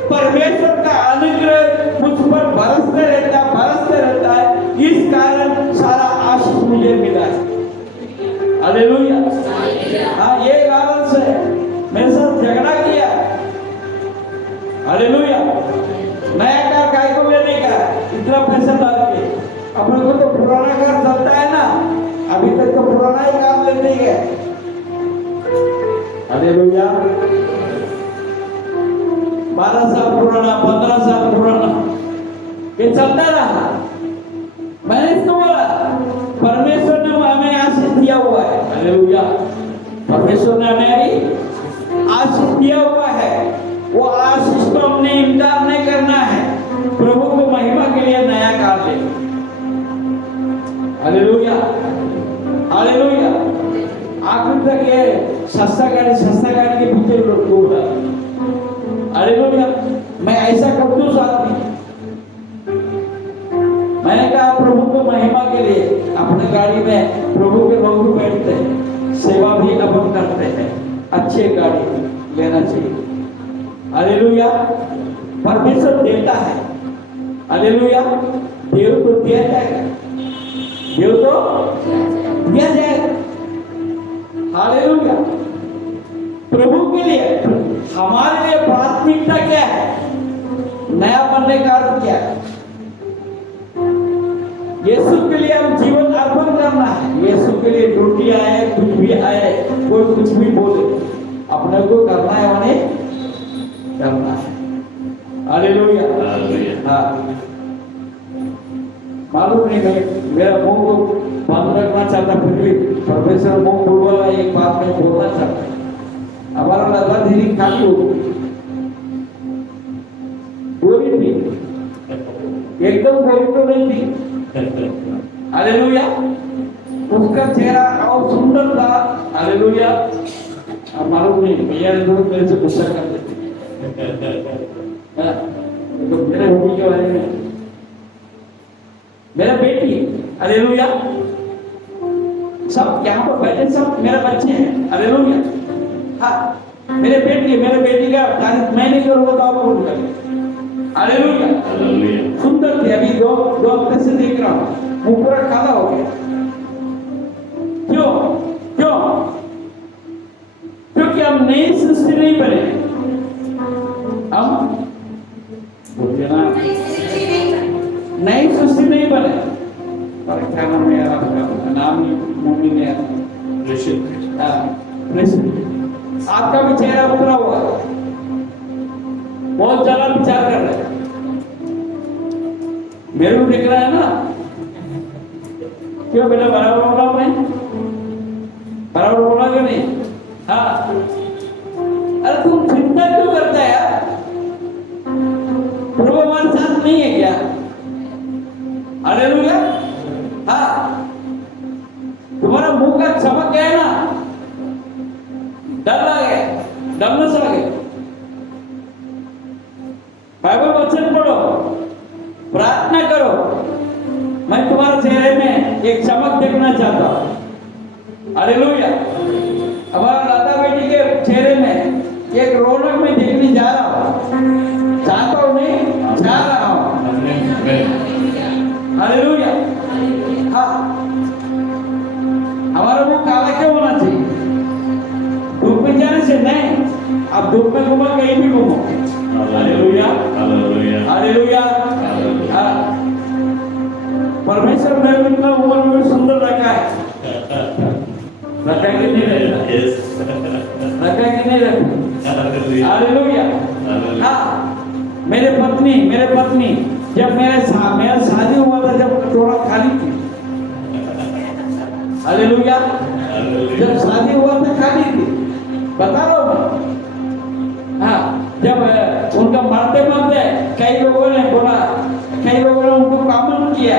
परमेश्वर का अनुग्रह मुझ पर बरसते रहता है, इस कारण सारा आशीष मुझे मिला है, हालेलुया। हाँ, ये कारण से मेरे साथ झगड़ा किया, हालेलुया। नया कार काय को लेने का, इतना पैसा डाल के। अपने को तो पुराना कार चलता है ना, अभी तक तो पुराना ही काम लेते ही है, हालेलुया। 12 साल पुराना, 15 साल पुराना, ये चलता रहा। मैंने इसको बोला, परमेश्वर ने हमें आशीष दिया हुआ है, हालेलुया। परमेश्वर ने हमें आशीष दिया हुआ है, वो आशीष को हमने इनकार नहीं करना है। प्रभु को महिमा के लिए नया कार ले, हालेलुया, हालेलुया। आखिर तक ये सस्ता गाड़ी के पीछे लोग, हालेलुया। मैं ऐसा कंजूस आदमी, मैंने कहा प्रभु को महिमा के लिए अपने गाड़ी में प्रभु के लोग बैठते हैं, सेवा भी अपन करते हैं, अच्छे गाड़ी लेना चाहिए, हालेलुया। परमेश्वर देता है, हालेलुया। देव को दिया जाएगा, देव को दिया जाएगा, हालेलुया। प्रभु के लिए, हमारे लिए प्राथमिकता क्या है? नया बनने का अर्थ क्या है? यीशु के लिए हम जीवन अर्पण करना है। यीशु के लिए ड्यूटी आए, कुछ भी आए, कोई कुछ भी बोले, अपने को करना है, उन्हें करना है, हालेलुया। हाँ, मालूम नहीं, मैं मेरा मुंह को बंद रखना चाहता, फिर भी प्रोफेसर मुंह खोल वाला एक बात मैं बोलना चाहता। हमारा लता धीरे खाली हो गई, गोरी थी, एकदम गोरी तो नहीं थी, हालेलुया। उसका चेहरा और सुंदर था, हालेलुया। अब मालूम नहीं, भैया ने तो मेरे से गुस्सा कर देते, तो मेरे होगी के बारे में, मेरा बेटी, हालेलुया। सब यहाँ पर बैठे सब मेरे बच्चे हैं, हालेलुया। हाँ, मेरे बेटी का तारीफ मैं नहीं करूँगा तो आप बोल करें, हालेलुया। सुंदर थे, अभी दो हफ्ते से देख रहा हूँ, मुंह पूरा काला हो गया। क्यों? क्यों? क्योंकि हम नई सृष्टि नहीं बने, हम बोलिए ना, नई सृष्टि नहीं बने। पर क्या नाम है यार आपका? नाम मम्मी ने आपका भी चेहरा उतरा हुआ, बहुत ज्यादा विचार कर रहे हैं, मेरे को दिख रहा है ना। क्यों बेटा, बराबर बोला मैं? बराबर बोला कि नहीं? हाँ। अरे तुम चिंता क्यों करता है यार? प्रभु हमारे साथ नहीं है क्या? हालेलुया। हाँ, तुम्हारा मुंह का चमक है ना, डर आ गया, डरनेस आ गया। बाइबल वचन पढ़ो, प्रार्थना करो। मैं तुम्हारे चेहरे में एक चमक देखना चाहता हूं, हालेलुया। हमारा दादा बेटी के चेहरे में एक रौनक में देखने जा रहा हूं, चाहता हूं नहीं, जा रहा हूं, हालेलुया। हाँ, हमारा मुंह काला क्यों होना चाहिए? धूप में घूमो, कहीं भी घूमो। Hallelujah, hallelujah, hallelujah. हाँ, परमेश्वर ने इतना उम्र में सुंदर रखा है, रखा कि नहीं रखा? यस, रखा कि नहीं रखा? Hallelujah, hallelujah. हालेलुया, हाँ, मेरे पत्नी जब मेरा शादी हुआ था, जब थोड़ा खाली थी। हालेलुया। जब शादी हुआ था खाली थी, बता रहा हूँ। हाँ, जब उनका मरते कई लोगों ने उनको कमेंट किया,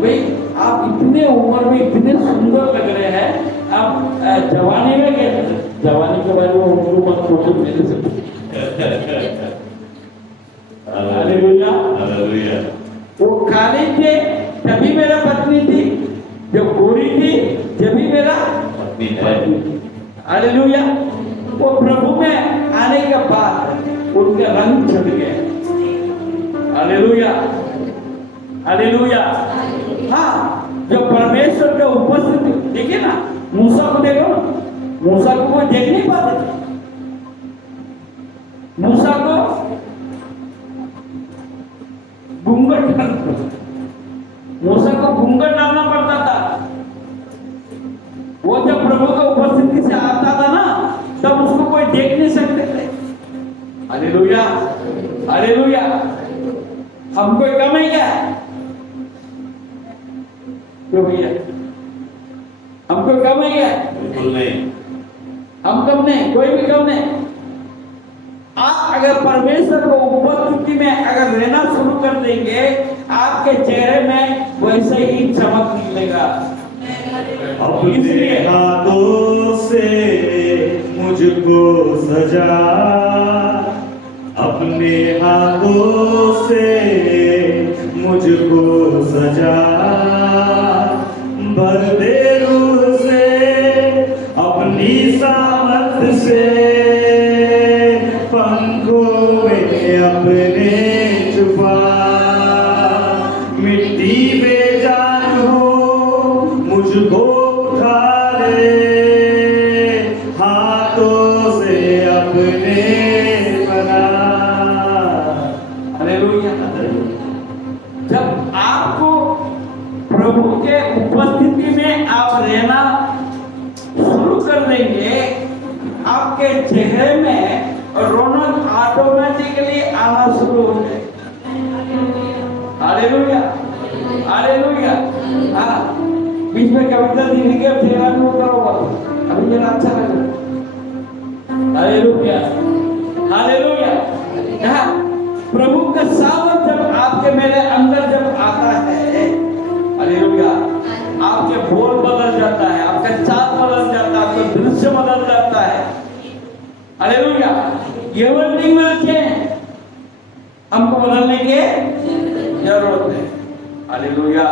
भाई आप इतने उम्र में इतने सुंदर लग रहे हैं, आप जवानी में कैसे? जवानी के बारे में उनको मत पूछो मेरे से। हालेलुया, हालेलुया, वो खाली थे तभी मेरा पत्नी थी, जब गोरी थी जब भी मेरा पत्नी है। हालेलुया। वो प्रभु में आने के बाद उनके रंग छट गए। Hallelujah, hallelujah. हाँ, जब परमेश्वर का उपस्थिति देखिए ना, मूसा को देखो ना, मूसा को कोई देख नहीं पाते थे। मूसा को घूंघट डालना पड़ता था। वो जब प्रभु का उपस्थिति से आता था ना, तब उसको कोई देख नहीं सकते थे। Hallelujah, hallelujah. हम कोई कम है क्या? क्यों भैया, हम कोई कम है क्या? बिल्कुल नहीं। हम कम नहीं, कोई भी कम नहीं। आप अगर परमेश्वर को उपस्थिति में अगर रहना शुरू कर देंगे, आपके चेहरे में वैसे ही चमक निकलेगा। अपने हाथों से मुझको सजा, अपने हाथों से मुझको सजा, भर दे रूह से अपनी सामर्थ से, पंखों में अपने छुपा, मिट्टी बेजान हो मुझको उठा ले, हाथों से अपने बना। हालेलुया। जब आपको प्रभु के उपस्थिति में आप रहना शुरू कर देंगे, आपके चेहरे में रौनक ऑटोमेटिकली आना शुरू हो जाएगी। Hallelujah, hallelujah. हाँ, बीच में कविता दी थी कि चेहरा भी उतर होगा, अभी जरा अच्छा लगा। Hallelujah, hallelujah. हाँ, प्रभु का सामर्थ जब आपके मेरे अंदर जब आता है, हालेलुया, आपके बोल बदल जाता है, आपका चाल बदल जाता है, आपका दृश्य बदल जाता है। हालेलुया। Everything will change. हमको बदलने की जरूरत है। हालेलुया।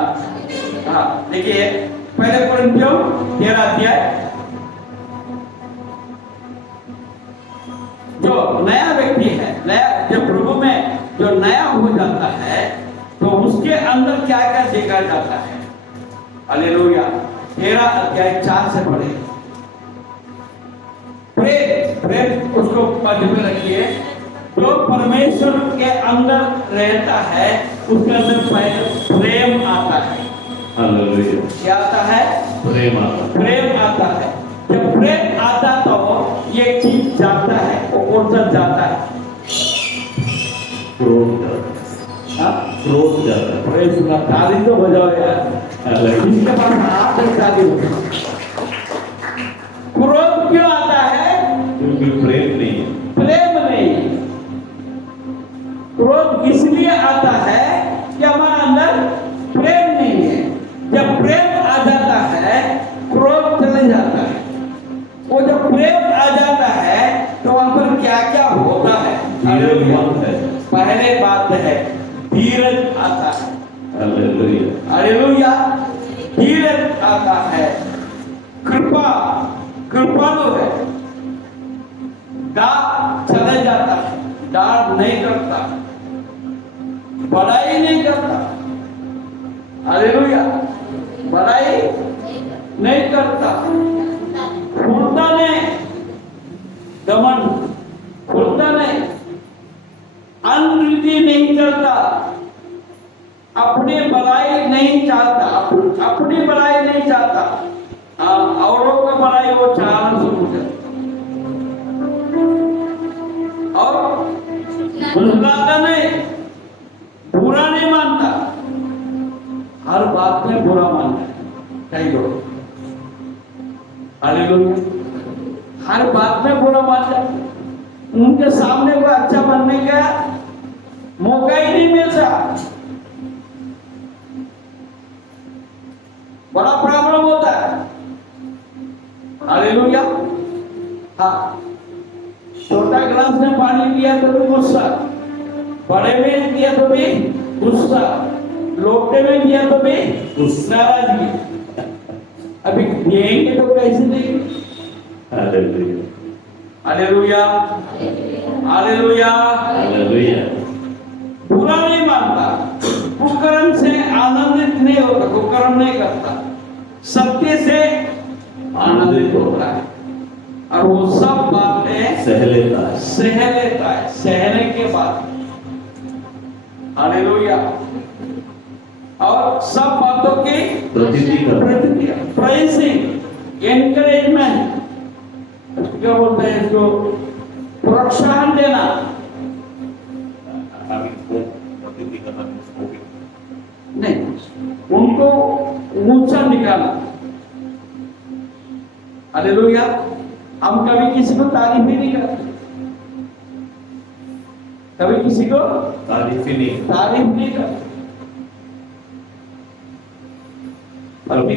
हाँ, देखिए पहले कोरिन्थियों 13 अध्याय, जो नया व्यक्ति है, नया जब प्रभु में जो नया हो जाता है, तो उसके अंदर क्या क्या देखा जाता है। हालेलुया। 13 अध्याय 4 से पढ़े। प्रेम उसको मध्य में रखिए। जो परमेश्वर के अंदर रहता है, उसके अंदर पहले प्रेम आता है। हालेलुया। क्या आता है? प्रेम आता। प्रेम आता है। जब प्रेम आता तो ये चीज जाता है, वो कौन सा जाता है? क्रोध जाता। हाँ? क्रोध जाता। प्रेम सुना, ताली तो बजाओ यार। हालेलुया। इसके बाद आप एक शादी हो। क्रोध क्यों आता है? क्योंकि प्रेम नहीं है। प्रेम नहीं। क्रोध इसलिए आता है कि हमारे अंदर प्रेम नहीं है। जब प्रेम आ जाता है, क्रोध चले जाता है। वो जब प्रेम आ जाता है, तो वहां पर क्या क्या होता है? धीरज आता है। पहले बात है धीरज आता है। हालेलुया। हालेलुया। धीरज आता है। कृपालु है। डांट चले जाता है, डांट नहीं करता, बड़ाई नहीं करता। हालेलुया। बड़ाई नहीं करता। फूलता नहीं, घमंड खुलता नहीं, अनवृद्धि नहीं करता, अपनी भलाई नहीं चाहता, अपनी भलाई नहीं चाहता, औरों का भलाई वो चाहना शुरू करता और बुझलाता नहीं, बुरा नहीं मानता, हर बात में बुरा मानता है कई लोग। हालेलुया, हर बात में बुरा मानता है, उनके सामने कोई अच्छा बनने का मौका ही नहीं मिलता, बड़ा प्रॉब्लम होता है। हालेलुया, हाँ, छोटा गिलास में पानी पिया तो भी गुस्सा, बड़े में दिया तो भी गुस्सा, लोटे में दिया तो भी नाराजगी। अभी देंगे तो कैसे देंगे? Hallelujah, hallelujah, hallelujah, hallelujah. बुरा नहीं मानता, कुकर्म से आनंदित नहीं होता, कुकर्म नहीं करता, सत्य से आनंदित होता है और वो सब बातें सह लेता है, सह लेता है, सहने के बाद। हालेलुया, और सब बातों की प्रतिक्रिया, प्राइसिंग, एनकरेजमेंट, क्या बोलते हैं इसको, प्रोत्साहन देना, नहीं, उनको ऊंचा निकालना। हालेलुया, हम कभी किसी को तारीफ ही नहीं करते, कभी किसी को तारीफ नहीं करते, कमी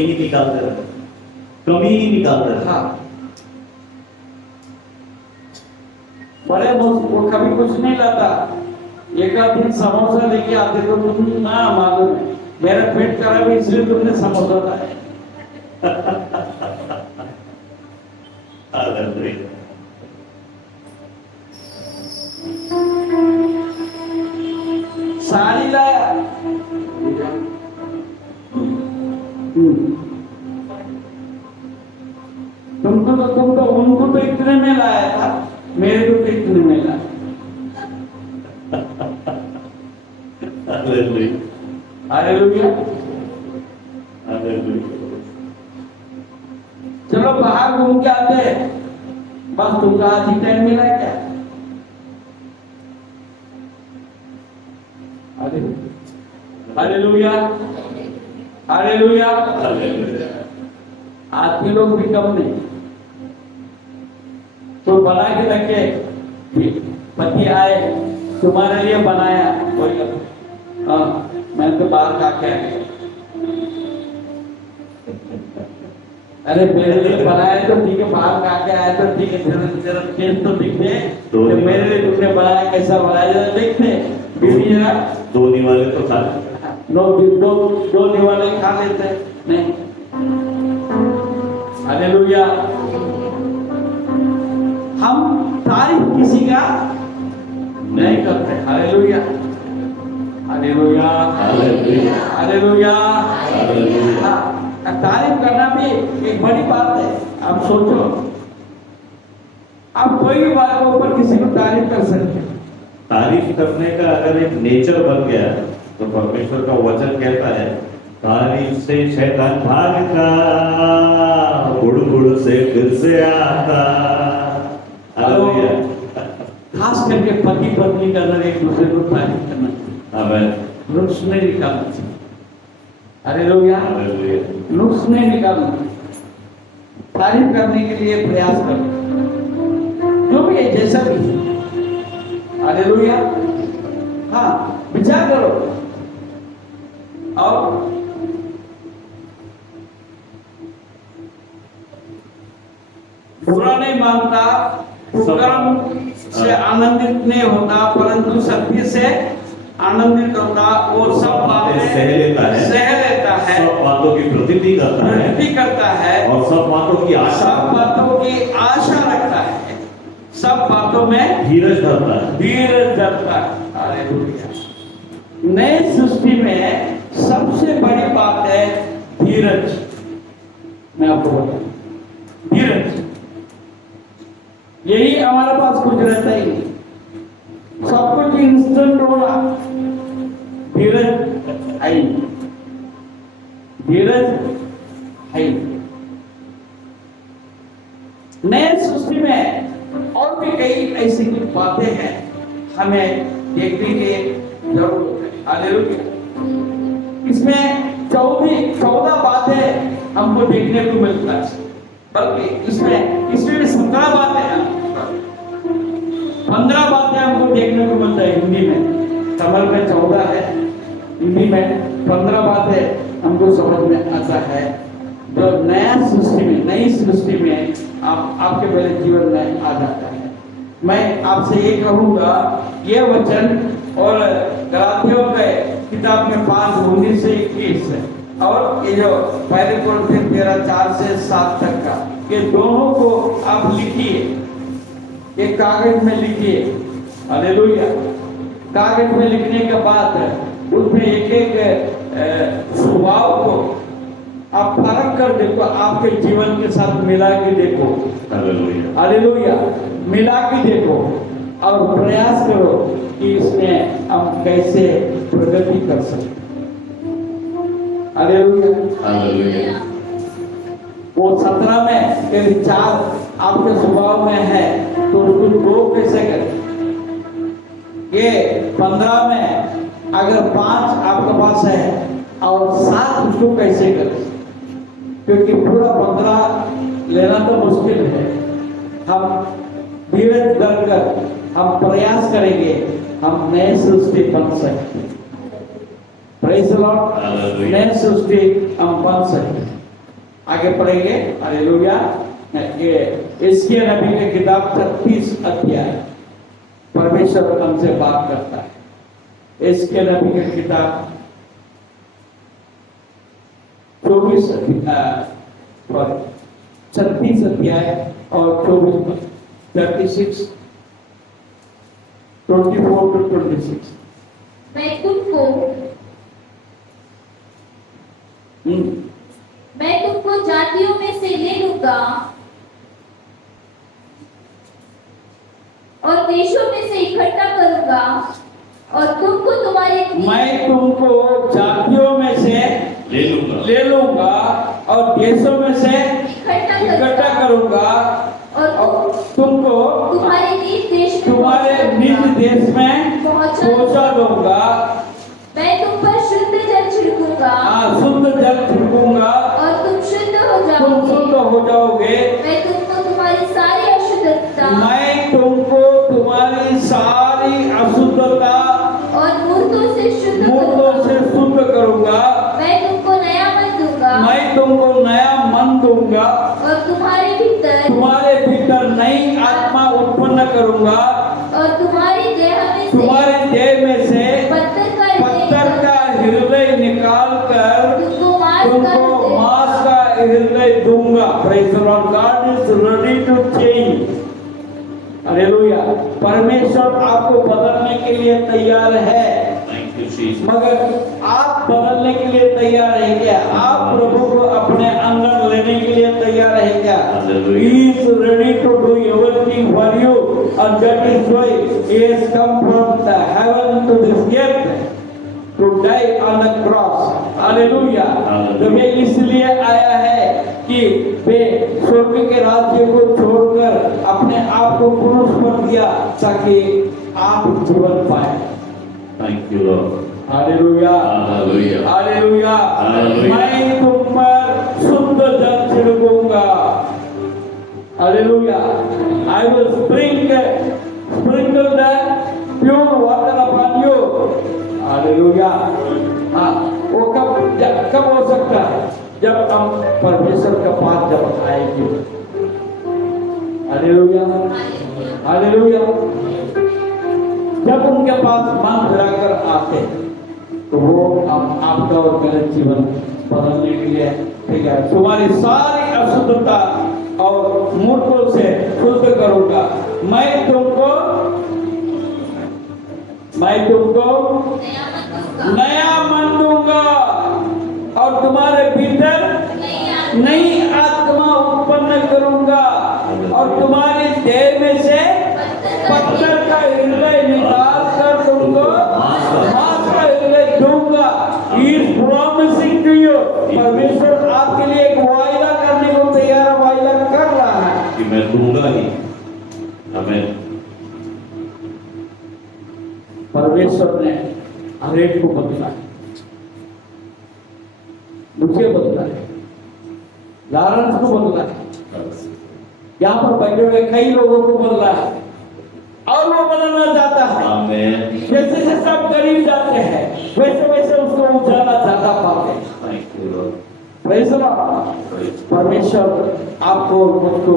ही निकालते रहते, कमी ही निकालते रहते। हाँ, बड़े वो कभी कुछ नहीं लाता, एक आध दिन समोसा लेके आते तो तुम ना मालूम है मेरा पेट खराब है इसलिए तुमने समोसा लाया। हालेलुया, साड़ी लाया, तुम तो उनको तो इतने में लाया था, मेरे को तो इतने में लाया। Hallelujah, hallelujah, hallelujah. चलो बाहर घूम के आते हैं, बस तुमका आज ही टाइम मिला क्या? Hallelujah, hallelujah, hallelujah. आज के लोग भी कम नहीं, तो बना के रखे, पति आए तुम्हारे लिए बनाया, कोई मैं तो बाहर खा के आ गया, अरे मेरे लिए बनाया तो ठीक है, बाहर खा के आया तो ठीक है, जरा टेस्ट तो दिखते, तो मेरे लिए तुमने बनाया कैसा बनाया जरा देखते, बीवी जरा दो निवाले तो खा दो निवाले खा लेते नहीं। हालेलुया, हम तारीफ किसी का नहीं करते। Hallelujah, hallelujah, hallelujah, hallelujah, hallelujah. हाँ, तारीफ करना भी एक बड़ी बात है। आप सोचो, आप कोई भी बात के ऊपर किसी को तारीफ कर सकते हैं। तारीफ करने का अगर एक नेचर बन गया तो परमेश्वर का वचन कहता है तारीफ से शैतान भागता, बुड़ से फिर से आता। हालेलुया, खास करके पति पत्नी का अंदर एक दूसरे को तारीफ करना, आमीन, नुक्स नहीं निकालना चाहिए। हालेलुया, हालेलुया, नुक्स नहीं निकालना, तारीफ करने के लिए प्रयास करो, जो भी है जैसा भी। हालेलुया, हाँ, विचार करो और बुरा नहीं मानता, कुकर्म से आनंदित नहीं होता, परंतु सत्य से आनंदित होता, वो सब बातें सह लेता है, सब बातों की प्रतिति करता है और सब बातों की आशा रखता है, सब बातों में धीरज धरता है। हालेलुया, नए सृष्टि में सबसे बड़ी बात है धीरज। मैं आपको बताऊं, धीरज यही हमारे पास कुछ रहता ही नहीं, सब कुछ इंस्टेंट होना। धीरज आई, धीरज है। नए सृष्टि में और भी कई ऐसी कुछ बातें हैं हमें देखने की जरूरत है। हालेलुया। इसमें 14 बातें हमको देखने को मिलता है, बल्कि इसमें भी 17 बातें हैं, 15 बातें हमको देखने को मिलता है। हिंदी में तमिल में 14 है, हिंदी में 15 बातें हमको समझ में आता है जो नया सृष्टि में, नई सृष्टि में आपके पहले जीवन में आ जाता है। मैं आपसे ये कहूंगा, ये वचन और गलातियों के किताब में 5:19 से 21 है, और ये जो पहले कोरिन्थियों 13:4 से 7 तक का, ये दोनों को आप लिखिए, एक कागज में लिखिए। हालेलुया। कागज में लिखने के बाद उसमें एक एक स्वभाव को आप फर्क कर देखो, आपके जीवन के साथ मिला के देखो। हालेलुया। हालेलुया। मिला के देखो और प्रयास करो कि इसमें हम कैसे प्रगति कर सकते। हालेलुया। हालेलुया। वो 17 में यदि 4 आपके स्वभाव में है तो उसको 2 कैसे करें? ये 15 में अगर 5 आपके पास है और 7 उसको कैसे करें? क्योंकि पूरा 15 लेना तो मुश्किल है। हम धीरज धरकर हम प्रयास करेंगे, हम नए सृष्टि बन सकते हैं। Praise the Lord. नए सृष्टि हम बन सकते हैं। आगे पढ़ेंगे। हालेलुया। इसके नबी की किताब 36 अध्याय परमेश्वर हमसे बात करता है। इसके नबी की किताब 36 अध्याय और 24 36 24 to 26। मैं तुमको जातियों में से ले लूंगा और देशों में से इकट्ठा करूंगा और तुमको तुम्हारे मैं तुमको जातियों में से ले लूंगा और देशों में से इकट्ठा करूंगा और तुमको तुम्हारे निज देश में पहुंचा दूंगा। मैं तुम पर शुद्ध जल छिड़कूंगा। शुद्ध जल छिड़कूंगा और तुम शुद्ध हो जाओगे। मैं तुमको तुम्हारी सारी अशुद्धता और मूर्तों से शुद्ध करूंगा। मैं तुमको नया मन दूंगा और तुम्हारे भीतर नई आत्मा उत्पन्न करूंगा और तुम्हारी देह में से पत्थर का हृदय निकाल कर तुमको मांस का हृदय दूंगा। Praise the Lord. God is ready to change. Hallelujah. परमेश्वर आपको बदलने के लिए तैयार है, मगर आप बदलने के लिए तैयार है क्या? आप प्रभु को अपने अंदर लेने के लिए तैयार है क्या? He is ready to do everything for you, and that is why he has come from the heaven to this earth to die on the cross. Hallelujah. तो वे इसलिए आया है कि वे स्वर्ग के राज्य को छोड़कर अपने आप को क्रूस पर दिया ताकि आप जीवन पाए। Thank you, Lord. Hallelujah. Hallelujah. Hallelujah. Hallelujah. मैं तुम पर शुद्ध जल छिड़कूंगा। Hallelujah. I will sprinkle the pure water upon you. Hallelujah. वो कब हो सकता है? जब हम परमेश्वर के पास जब आएंगे। हालेलुया। हालेलुया। जब उनके पास मन फिराकर आते तो वो आपका और मेरा जीवन बदलने के लिए ठीक है। तुम्हारी सारी अशुद्धता और मूर्खों से शुद्ध करूंगा। मैं तुमको नया मन दूंगा और तुम्हारे भीतर नई आत्मा उत्पन्न करूंगा और तुम्हारी देह में से पत्थर का हृदय निकाल कर तुमको मांस का हृदय दूंगा। He is promising to you। परमेश्वर आपके लिए एक वायदा करने को तैयार है, वायदा कर रहा है कि मैं दूंगा ही। आमीन। परमेश्वर ने हर एक को बदला है, मुझे बदला है, लारंस को बदला है, यहाँ पर बैठे हुए कई लोगों को बदला है और वो बदलना चाहता है। आमीन। जैसे जैसे सब करीब जाते हैं वैसे वैसे उसको उजाला ज्यादा पाते हैं। Thank you Lord. Praise the Lord। परमेश्वर आपको और मुझको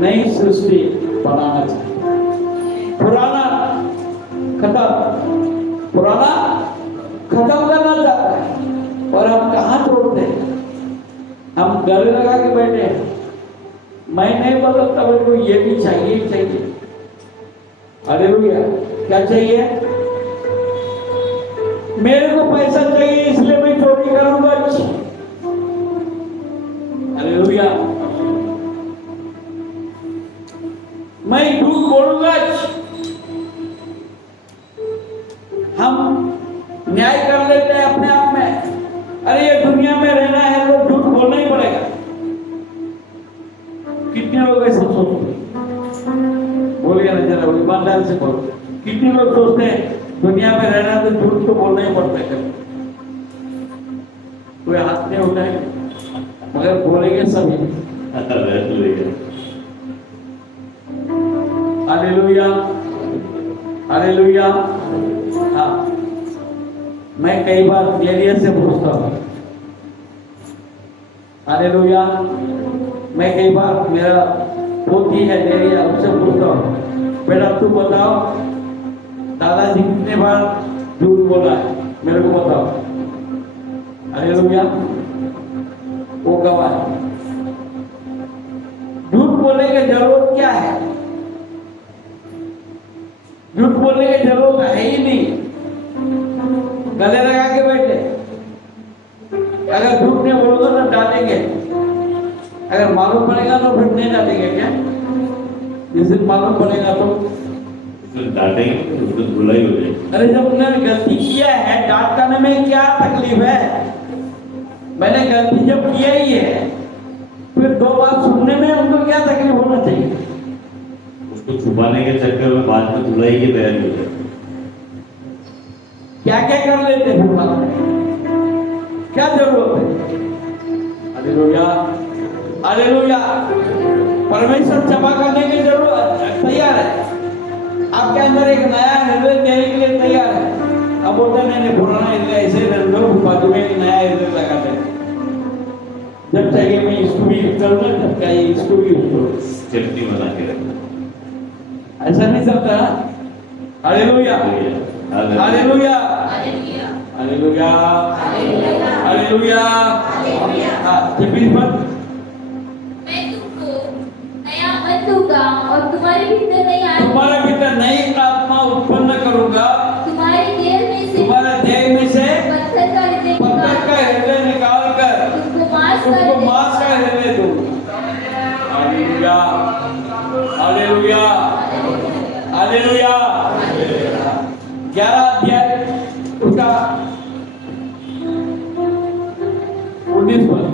नई सृष्टि बनाना चाहिए। पुराना खत्म करना चाहता है और हम कहाँ छोड़ते हैं? हम गले लगा के बैठे हैं, मैं नहीं बदलता, मेरे को ये भी चाहिए चाहिए। हालेलुया। क्या चाहिए? मेरे को पैसा चाहिए इसलिए मैं चोरी करूंगा। हालेलुया। मैं झूठ बोलूंगा। हम न्याय कर लेते हैं अपने आप में, अरे ये दुनिया में रहना है तो झूठ बोलना ही पड़ेगा। कितने लोग ऐसा सोचते हैं? बोलिए ना जरा, ईमानदारी से बोलो। कितने लोग सोचते हैं दुनिया में रहना तो झूठ तो बोलना ही पड़ता है? कोई हाथ नहीं उठाए मगर बोलेंगे सभी। Hallelujah, hallelujah. हाँ, मैं कई बार नेरिया से पूछता हूँ। हालेलुया। मैं कई बार, मेरा पोती है नेरिया, उससे पूछता हूँ, बेटा तू बताओ दादाजी कितने बार झूठ बोला है, मेरे को बताओ। हालेलुया। वो गवाह है। झूठ बोलने की जरूरत क्या है? झूठ बोलने की जरूरत है ही नहीं, गले लगा के बैठे। अगर झूठ नहीं बोलोगे तो डांटेंगे, अगर मालूम पड़ेगा तो फिर नहीं डांटेंगे क्या? जिस दिन मालूम पड़ेगा तो डांटेंगे, उसको धुलाई हो जाएगी। अरे जब उन्होंने गलती किया है, डांट करने में क्या तकलीफ है? मैंने गलती जब किया ही है, फिर दो बात सुनने में उनको क्या तकलीफ होना चाहिए? उसको छुपाने के चक्कर में बाद में धुलाई की तैयारी हो जाएगी। क्या क्या कर लेते हैं फिर बाद में? क्या जरूरत है? Hallelujah, hallelujah. परमेश्वर क्षमा करने की जरूरत तैयार है। आपके अंदर एक नया हृदय देने के लिए तैयार है। अब बोलते हैं नहीं पुराना हृदय ऐसे रख दो, बाजू में एक नया हृदय लगा दे। जब चाहिए मैं इसको भी यूज करूंगा, जब चाहिए इसको भी यूज करूंगा। चटनी बना के रखना, ऐसा नहीं चलता। Hallelujah, hallelujah, hallelujah, hallelujah. हाँ, 26 पर मैं तुमको नया मन दूंगा और तुम्हारे भीतर नई आत्मा, तुम्हारे भीतर नई आत्मा उत्पन्न करूंगा। तुम्हारे देह में से तुम्हारे देह में से पत्थर का हृदय निकाल कर तुमको मांस का हृदय दूंगा। Hallelujah, hallelujah, hallelujah. 11 अध्याय उसका 19 पद।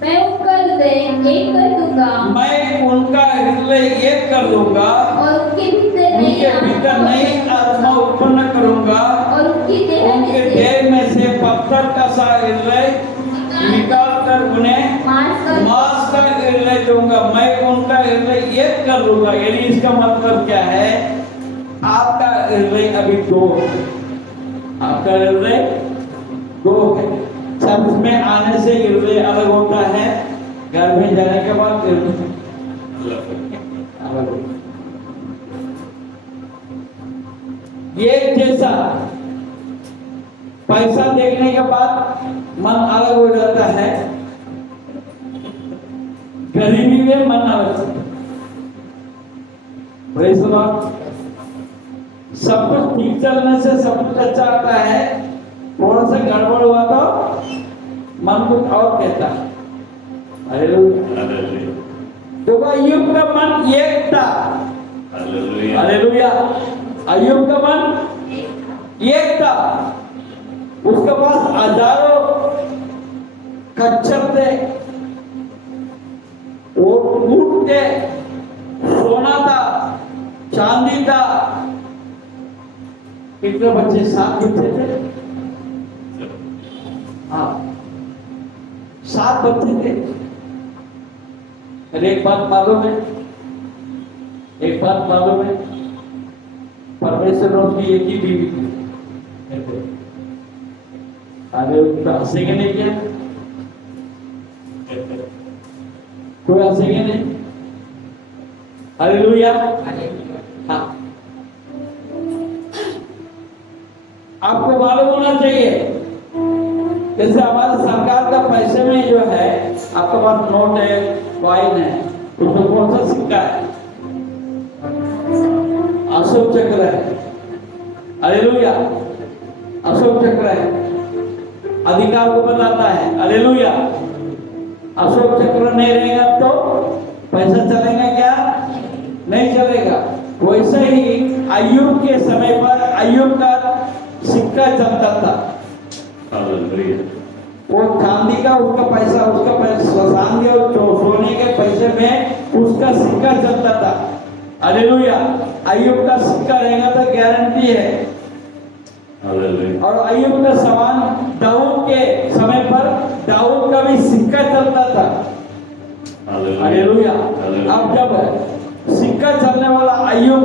मैं उनका हृदय एक कर दूंगा मैं उनका हृदय एक कर दूंगा और उनके भीतर नई आत्मा उत्पन्न करूंगा और उनके देह में से पत्थर का सा हृदय निकाल कर उन्हें मांस का हृदय दूंगा। मैं उनका हृदय एक कर दूंगा। यानी इसका मतलब क्या है? आपका हृदय अभी दो है, आपका हृदय दो है। चर्च में आने से हृदय अलग होता है, घर में जाने के बाद हृदय अलग होता है। ये जैसा पैसा देखने के बाद मन अलग हो जाता है, गरीबी में मन अलग होता है। सब कुछ ठीक चलने से सब कुछ अच्छा आता है, थोड़ा सा गड़बड़ हुआ तो मन कुछ और कहता। हालेलुया। हालेलुया। तो अय्यूब का मन एक था। हालेलुया। हालेलुया। अय्यूब का मन एक था। उसके पास हजारों खच्चर थे, वो ऊंट थे, सोना था, चांदी था। कितने बच्चे? 7 बच्चे थे। हाँ, 7 बच्चे थे। और एक बात मालूम है, एक बात मालूम है, परमेश्वर ने उसकी एक ही बीवी थी। अरे हंसेंगे नहीं क्या? कोई हंसेंगे नहीं? हालेलुया। हाँ, आपको मालूम होना चाहिए, जैसे हमारे सरकार का पैसे में जो है, आपके पास नोट है, कॉइन है, उसमें कौन सा सिक्का है? अशोक चक्र है। हालेलुया। अशोक चक्र है, अधिकार को बताता है। हालेलुया। अशोक चक्र नहीं रहेगा तो पैसा चलेगा क्या? नहीं चलेगा। वैसे ही अय्यूब के समय पर अय्यूब का सिक्का चलता था। हालेलुया। वो चांदी का उसका पैसा चांदी और सोने के पैसे में उसका सिक्का चलता था। हालेलुया। अय्यूब का सिक्का रहेगा तो गारंटी है। हालेलुया। और अय्यूब का समान दाऊद के समय पर दाऊद का भी सिक्का चलता था। हालेलुया। अब जब सिक्का चलने वाला अय्यूब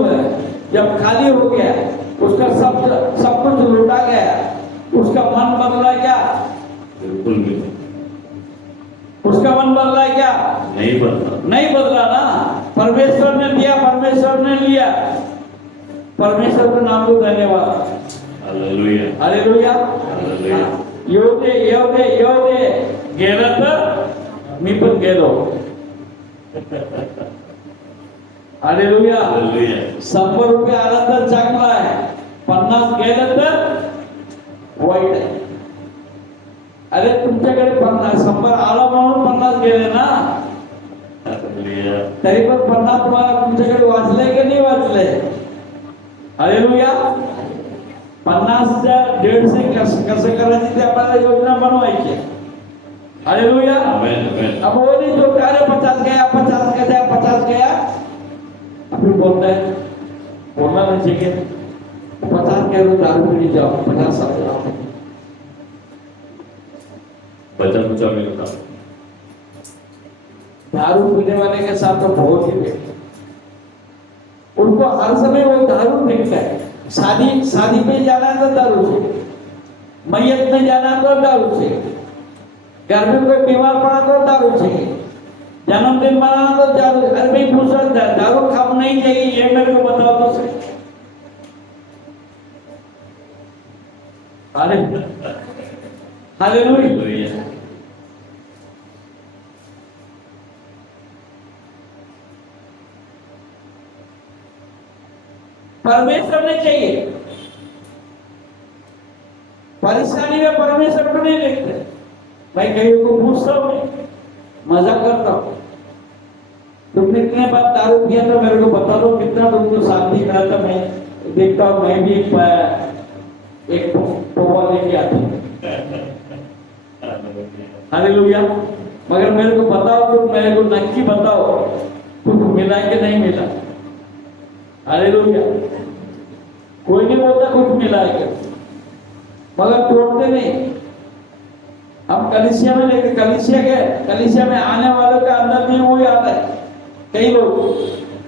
जब खाली हो गया, उसका सब कुछ लुटा गया, उसका मन बदला क्या? बिल्कुल भी उसका मन बदला क्या? नहीं बदला। नहीं बदला ना। परमेश्वर ने दिया, परमेश्वर ने लिया। परमेश्वर के नाम को धन्यवाद। हालेलुया। हालेलुया। हालेलुया। येवदे गेलं तर मी पण गेलो। हालेलुया। हालेलुया। 100 रुपये आला तर चांगला आहे, 50 गेलं तर वाईट आहे। अरे तुमच्याकडे 100 आला म्हणून 50 गेले ना, हालेलुया। तरी पण 50 तुम्हाला तुमच्याकडे वाचले की नाही वाचले? हालेलुया। 50च्या 150 कसं करायची ते आपल्याला योजना बनवायची। हालेलुया। आमेन, आमेन। अब वो नहीं जो अरे 50 गया 50 गया, अभी बोलता है बोलना नहीं चाहिए। 50 कह रहे दारू पी जाओ, 50 साल जाओ। बचा कुचा में होता। दारू पीने वाले के साथ तो बहुत ही बेकार। उनको हर समय वो दारू दिखता है। शादी पे जाना तो दारू से, मैयत में जाना तो दारू से, घर में कोई बीमार पड़ा तो दारू चाहिए, जन्मदिन मनाना तो दारू। अरे भाई पूछा दारू कब नहीं चाहिए, ये मेरे को बताओ तो सही। हालेलुया। हालेलुया। परमेश्वर ने चाहिए। परेशानी में परमेश्वर को नहीं देखते। मैं कहीं को पूछता हूँ, मजाक करता हूँ, तुमने कितने बार दारू पिया था मेरे को बता दो, कितना तुमको शांति मिला था। मैं देखता हूँ, मैं भी एक टोपा लेके आता हूँ। हालेलुया। मगर मेरे को बताओ, तुम मेरे को नक्की बताओ कुछ मिला कि नहीं मिला। हालेलुया। कोई नहीं बोलता कुछ मिला है, मगर छोड़ते नहीं। हम कलीसिया में लेके कलीसिया में आने वालों का अंदर भी वो याद है। कई लोग,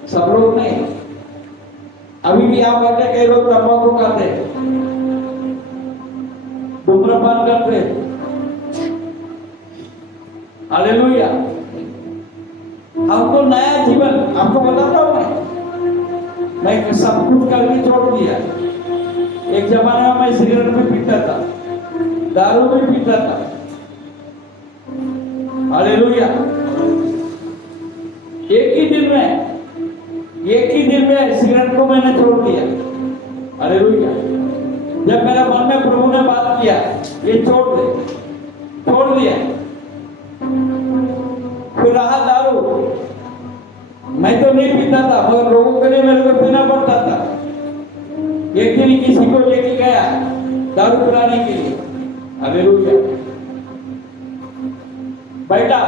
सब लोग नहीं, अभी भी यहाँ बैठे कई लोग तंबाकू खाते, धूम्रपान करते। हालेलुया। हमको नया जीवन, आपको बताता हूँ मैं सब कुछ करके छोड़ दिया। एक जमाने में मैं सिगरेट भी पीता था, दारू भी पीता था। हालेलुया। एक ही दिन में सिगरेट को मैंने छोड़ दिया हालेलुया। जब मेरे मन में प्रभु ने बात किया, ये छोड़ दिया। फिर रहा दारू। मैं तो नहीं पीता था, मगर लोगों के लिए मेरे को पीना पड़ता था। एक दिन किसी को लेके गया दारू पिलाने के लिए, हालेलुया, बैठा,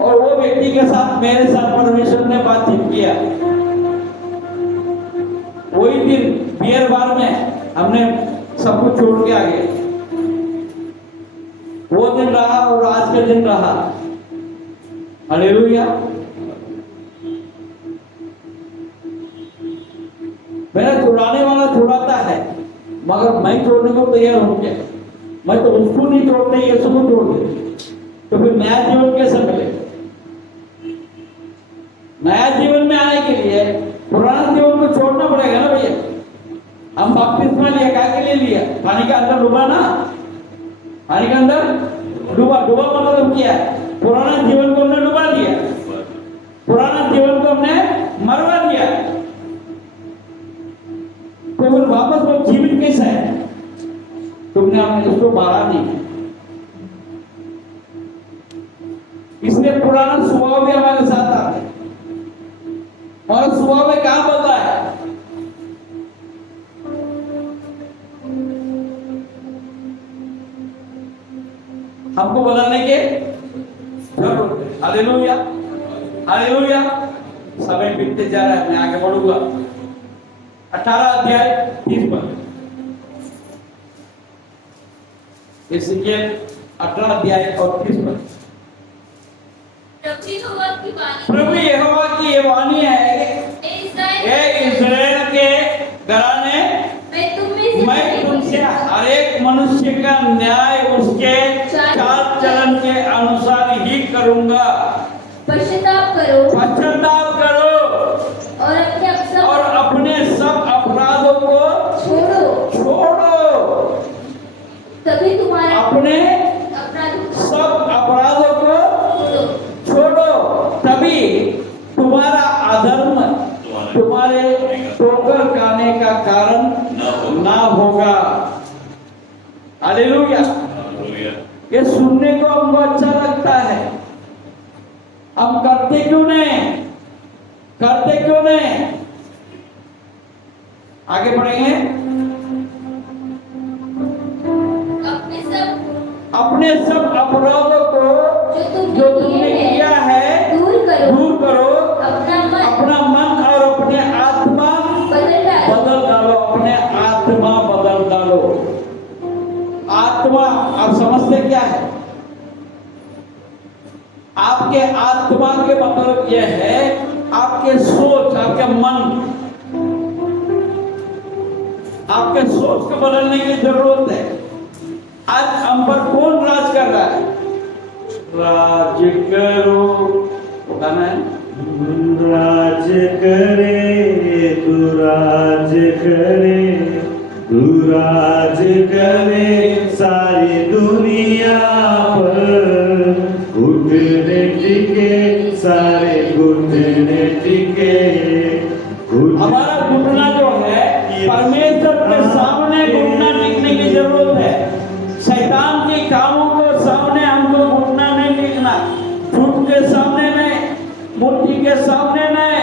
और वो व्यक्ति के साथ मेरे साथ परमेश्वर ने बातचीत किया। वही दिन बियर बार में हमने सब कुछ छोड़ के आ गए। वो दिन रहा और आज का दिन रहा, हालेलुया। मेरा छुड़ाने वाला छुड़ाता है, मगर मैं छोड़ने को तैयार हो गया। मैं तो उसको नहीं छोड़ते, यीशु को छोड़ दे, तो फिर नया जीवन कैसे मिलेगा? नया जीवन में आने के लिए पुराना जीवन को छोड़ना पड़ेगा ना भैया। हम बपतिस्मा लिया, क्या के लिए लिया? पानी के अंदर डूबा ना, पानी के अंदर डूबा मतलब क्या है? पुराना जीवन को हमने डुबा दिया, पुराना जीवन को हमने मरवा दिया। तो फिर वापस वो जीवित कैसा है? तुमने हमने उसको मारा नहीं, इसलिए पुराना स्वभाव भी हमारे साथ आता है। और स्वभाव में क्या बदला है? हमको बदलने के जरूरत है। Hallelujah, hallelujah. समय बीतते जा रहा है, मैं आगे बढ़ूंगा। 18 अध्याय 30 पद, एसेकियेल 18 अध्याय और 30 पद। प्रभु यहोवा की ये वाणी है, ए इस्राएल के घराने, मैं तुमसे हर एक मनुष्य का न्याय उसके चाल चलन के अनुसार ही करूंगा। पश्चाताप करो और अपने सब अपराधों को छोड़ो। तभी तुम्हारे अपने सब अपराधों को छोड़ो, तभी तुम्हारा अधर्म तुम्हारे ठोकर खाने का कारण ना होगा। हालेलुया। ये सुनने को हमको अच्छा लगता है, हम करते क्यों नहीं? आगे बढ़ेंगे। अपने सब अपराधों को जो तुमने किया है दूर करो। अपना मन और अपने आत्मा बदल डालो। अपने आत्मा बदल डालो। आत्मा आप समझते क्या है? आपके आत्मा के मतलब यह है आपके सोच, आपके मन, आपके सोच को बदलने की जरूरत है। आज हम पर कौन राज कर रहा है? राज करो, गाना है, राज करे तू, राज करे तू, राज करे सारी दुनिया पर। घुटने टिके सारे घुटने टिके। हमारा घुटना जो है परमेश्वर के सामने घुटना टिकने की जरूरत है। शैतान के कामों को सामने हमको घुटना नहीं टिकना। झूठ के सामने नहीं, मूर्ति के सामने नहीं।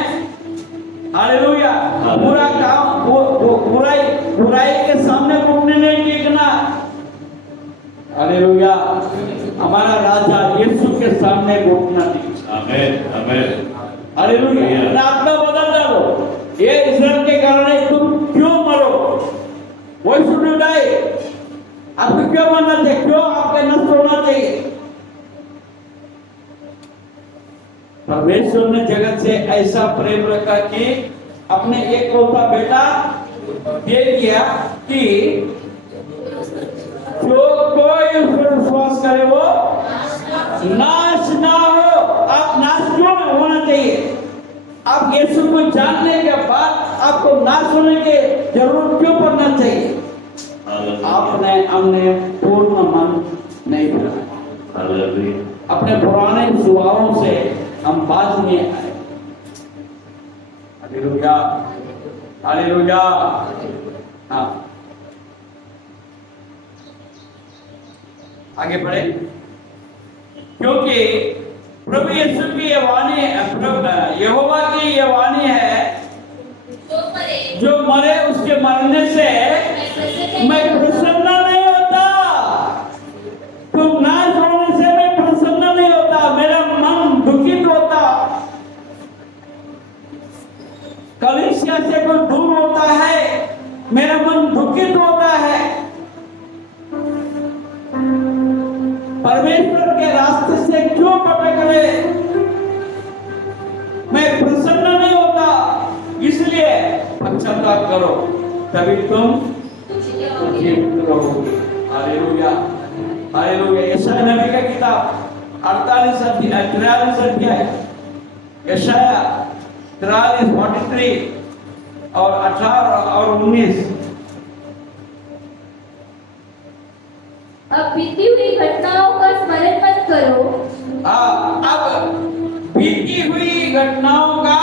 हालेलुया। बुरा काम, बुराई के सामने घुटने नहीं टिकना। हालेलुया। हमारा राजा यीशु के सामने घुटना टिकना। आमेन, आमेन। हालेलुया। आत्मा बदल डालो। ये इस्राएल के कारण तुम क्यों मरो? Why should you die? आपको क्यों मरना चाहिए? क्यों आपके नष्ट होना चाहिए? परमेश्वर ने जगत से ऐसा प्रेम रखा कि अपने एक लौता बेटा दे दिया कि जो कोई उस पर विश्वास करे वो नाश ना हो। आप नाश क्यों होना चाहिए? आप यीशु को जानने के बाद आपको नाश होने की जरूरत क्यों पड़ना चाहिए? आपने हमने पूर्ण मन नहीं बनाया। अपने पुराने स्वभावों से हम बाज नहीं आए। Hallelujah, hallelujah. हाँ, आगे बढ़े। क्योंकि प्रभु यीशु की ये वाणी, यहोवा की ये वाणी है, जो मरे उसके मरने से मैं प्रसन्न नहीं होता। तुम नाश होने से मैं प्रसन्न नहीं होता, मेरा मन दुखित होता। कलीसिया से कोई दूर होता है, मेरा मन दुखित होता है। परमेश्वर के रास्ते से क्यों भटक रहे, मैं प्रसन्न नहीं होता। इसलिए पश्चाताप करो, तभी तुम जीवित रहोगे। Hallelujah, hallelujah. यशाया नबी का किताब 43 अध्याय, यशाया 43, 43 और 18 और 19। अब बीती हुई घटनाओं का स्मरण मत करो। अब बीती हुई घटनाओं का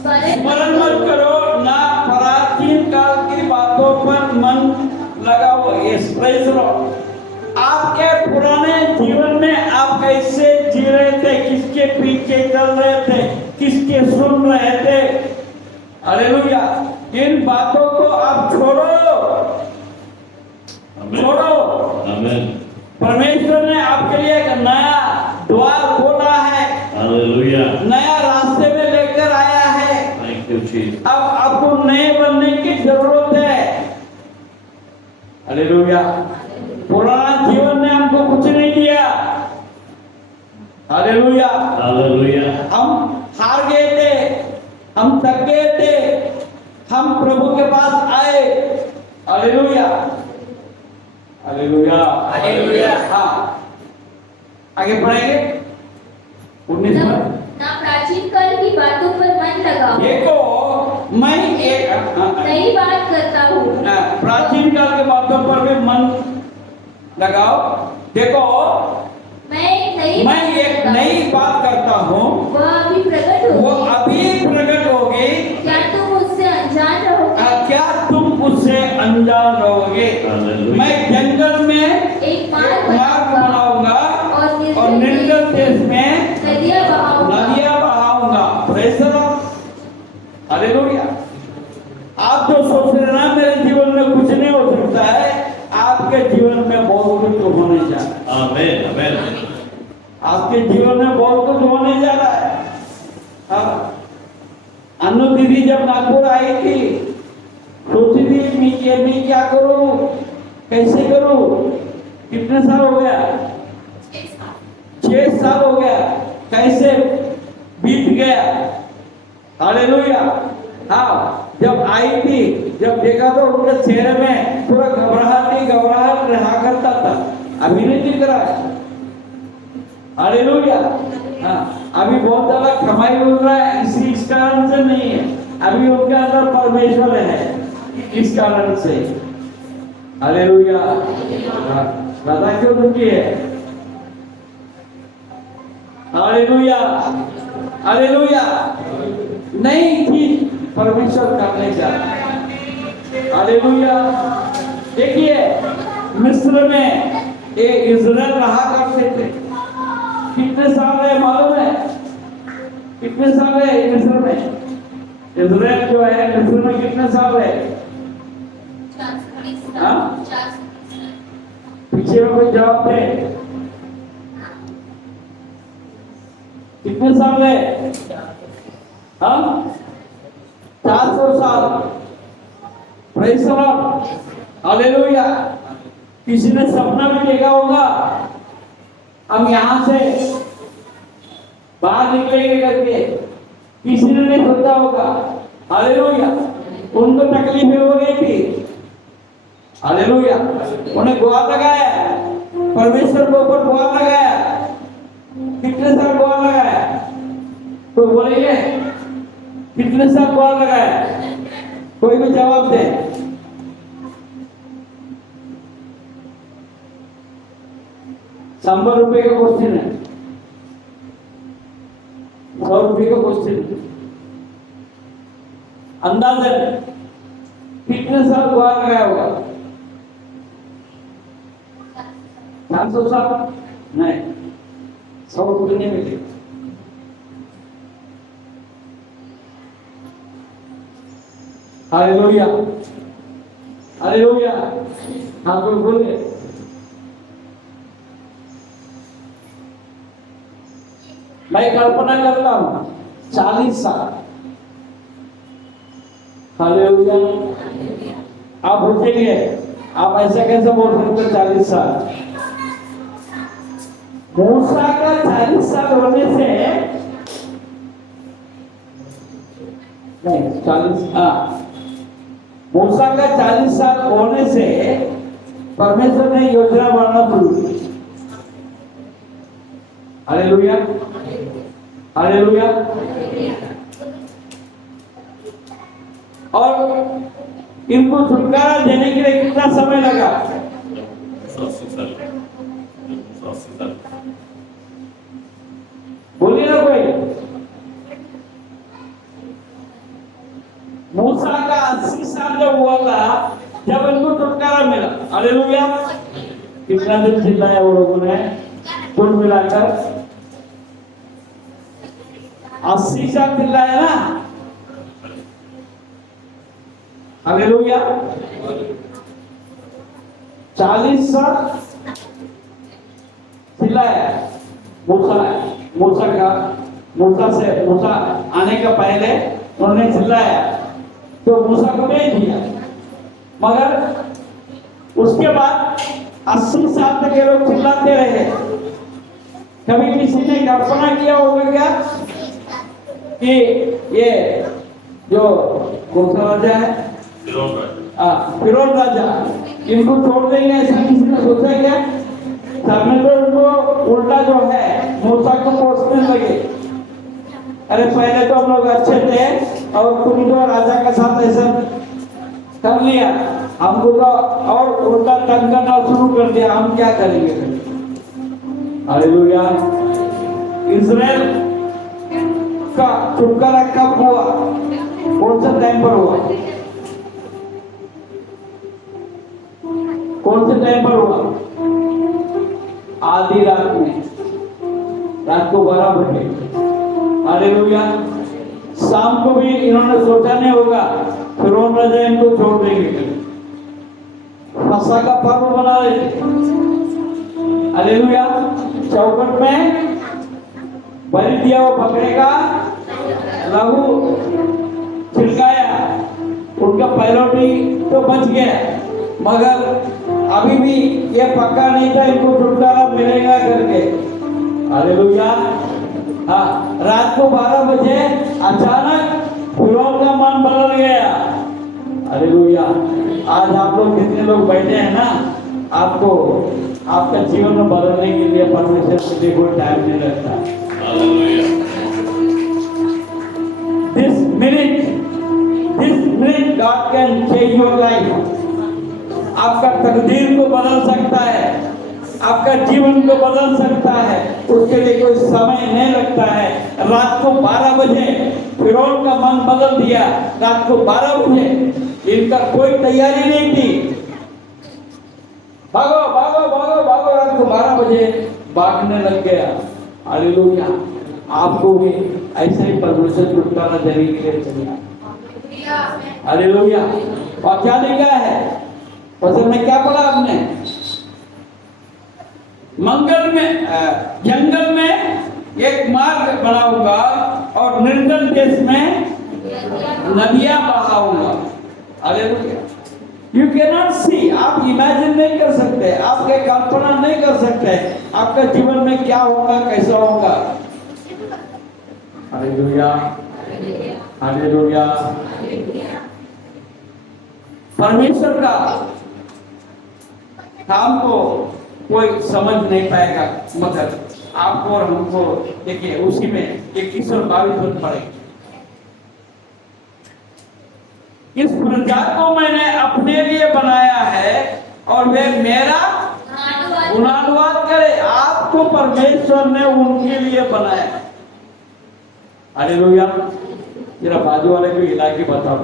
स्मरण मत करो, ना प्राचीन काल की बातों पर मन लगाओ। Yes, praise the Lord. आपके पुराने जीवन में आप कैसे जी रहे थे, किसके पीछे चल रहे थे, किसके सुन रहे थे। हालेलुया। इन बातों को आप छोड़ो, छोड़ो। आमेन। परमेश्वर ने आपके लिए एक नया द्वार खोला है, हालेलुया। नया रास्ते में लेकर आया है। Thank you Jesus. अब आपको नए बनने की जरूरत है। हालेलुया। पुराना जीवन ने हमको कुछ नहीं दिया। हालेलुया। हालेलुया। हम हार गए थे, हम थक गए थे, हम प्रभु के पास आए। Hallelujah, hallelujah, hallelujah. हाँ, आगे पढ़ेंगे 19 में। ना प्राचीन काल की बातों पर मन लगाओ। देखो, मैं एक नई बात करता हूँ। प्राचीन काल के बातों पर भी मन लगाओ। देखो, मैं एक नई बात करता हूँ, वह अभी प्रकट होगी। वो अभी प्रकट होगी। क्या तुम उससे अनजान रहोगे? क्या तुम उससे अनजान रहोगे? हालेलुया। मैं जंगल में एक मार्ग बनाऊंगा और निर्जल देश में नदियाँ बहाऊंगा। Praise the Lord. हालेलुया। आप जो सोच रहे हैं ना मेरे जीवन में कुछ नहीं हो सकता है, आपके जीवन में बहुत कुछ होने जा रहा है। आमेन, आमेन। आपके जीवन में बहुत कुछ होने जा रहा है। हाँ, अन्नू दीदी जब नागपुर आई थी, सोची थी मैं क्या करूं, कैसे करूं। कितने साल हो गया? 6 साल हो गया। कैसे बीत गया। हालेलुया। हाँ, जब आई थी, जब देखा तो उनके चेहरे में पूरा घबराहट रहा करता था। अभी नहीं दिख रहा है। हालेलुया। हाँ, अभी बहुत ज्यादा कमाई हो रहा है, इस कारण से नहीं है। अभी उनके अंदर परमेश्वर है, इस कारण से। हालेलुया। राधा क्यों दुखी है? Hallelujah, hallelujah. नई चीज परमेश्वर करने जा रहा है। हालेलुया। देखिए, मिस्र में ये इज़राइल रहा करते थे। कितने साल रहे मालूम है? कितने साल रहे मिस्र में? इज़राइल जो है मिस्र में कितने साल रहे? हाँ? पीछे में कोई जवाब दे। कितने साल रहे? हाँ, 400 साल। Praise the Lord. हालेलुया। किसी ने सपना भी देखा होगा हम यहां से बाहर निकलेंगे करके, किसी ने नहीं सोचा होगा। हालेलुया। उनको तकलीफें हो गई थी। हालेलुया। उन्हें गुहार लगाया, परमेश्वर के ऊपर गुहार लगाया। कितने साल गुहार लगाया? कोई बोलेंगे कितने साल गुहार लगाया? कोई भी जवाब दे। ₹100 का क्वेश्चन है, ₹100 का क्वेश्चन। अंदाजन कितने साल गुहार लगाया होगा? 400 साल नहीं, 100 कितने मिले? Hallelujah, hallelujah. हाँ कोई बोलिए। मैं कल्पना करता हूं 40 साल। हालेलुया। आप पूछेंगे आप ऐसा कैसे बोल सकते 40 साल? मूसा का 40 साल होने से नहीं 40 मूसा का 40 साल होने से परमेश्वर ने योजना बनाना शुरू की। Hallelujah, hallelujah. और इनको छुटकारा देने के लिए कितना समय लगा? 180 साल। बोलिए ना कोई। मूसा का 80 साल जब हुआ था जब इनको छुटकारा मिला। हालेलुया। कितना दिन चिल्लाया वो लोगों ने कुल मिलाकर? 80 साल चिल्लाया ना। हालेलुया। 40 साल चिल्लाया मूसा आने का पहले उन्होंने चिल्लाया तो मूसा को भेज दिया। मगर उसके बाद 80 साल तक ये लोग चिल्लाते रहे। कभी किसी ने कल्पना किया होगा क्या कि ये जो कौन सा राजा है? फिरौन राजा इनको छोड़ देंगे, ऐसा किसी ने सोचा क्या? सबने तो उनको उल्टा जो है मूसा को कोसने लगे। अरे पहले तो हम लोग अच्छे थे और तुम तो राजा के साथ ऐसा कर लिया, हमको तो और उल्टा तंग करना शुरू कर दिया, हम क्या करेंगे? हालेलुया। इजराइल का छुटकारा कब हुआ? कौन सा टाइम पर हुआ? कौन से टाइम पर हुआ? आधी रात में, रात को 12 बजे। हालेलुया। शाम को भी इन्होंने सोचा नहीं होगा फिरौन राजा इनको छोड़ देंगे। फसह का पर्व बना रहे थे। हालेलुया। चौखट में बलि दिया वो बकरे का लहू छिड़काया, उनका पैरोटी तो बच गया, मगर अभी भी ये पक्का नहीं था इनको छुटकारा मिलेगा करके। हालेलुया। हाँ, रात को 12 बजे अचानक फिरौन का मन बदल गया। हालेलुया। आज आप लोग कितने लोग बैठे हैं ना, आपको आपका जीवन में बदलने के लिए परमेश्वर के लिए कोई टाइम नहीं लगता। This minute God can change your life. आपका तकदीर को बदल सकता है, आपका जीवन को बदल सकता है, उसके लिए कोई समय नहीं लगता है। रात को 12 बजे फिरौन का मन बदल दिया। रात को 12 बजे इनका कोई तैयारी नहीं थी। भागो भागो भागो भागो, रात को 12 बजे भागने लग गया। हालेलुया। आपको भी ऐसे ही परमेश्वर छुटकारा देने के लिए चलिए। हालेलुया। और क्या लिखा है वचन में? क्या पढ़ा आपने? जंगल में एक मार्ग बनाऊंगा और निर्जन देश में नदियां बहाऊंगा। हालेलुया। यू कैन नॉट सी, आप इमेजिन नहीं कर सकते, आप क्या कल्पना नहीं कर सकते आपका जीवन में क्या होगा, कैसा होगा। Hallelujah, hallelujah. परमेश्वर का काम को कोई समझ नहीं पाएगा, मगर आपको और हमको देखिए उसी में 21 और 22 पद पढ़ेंगे। इस प्रजा को मैंने अपने लिए बनाया है और वे मेरा गुणानुवाद करे। आपको परमेश्वर ने उनके लिए बनाया। हालेलुया। जरा बाजू वाले को हिला के बताओ,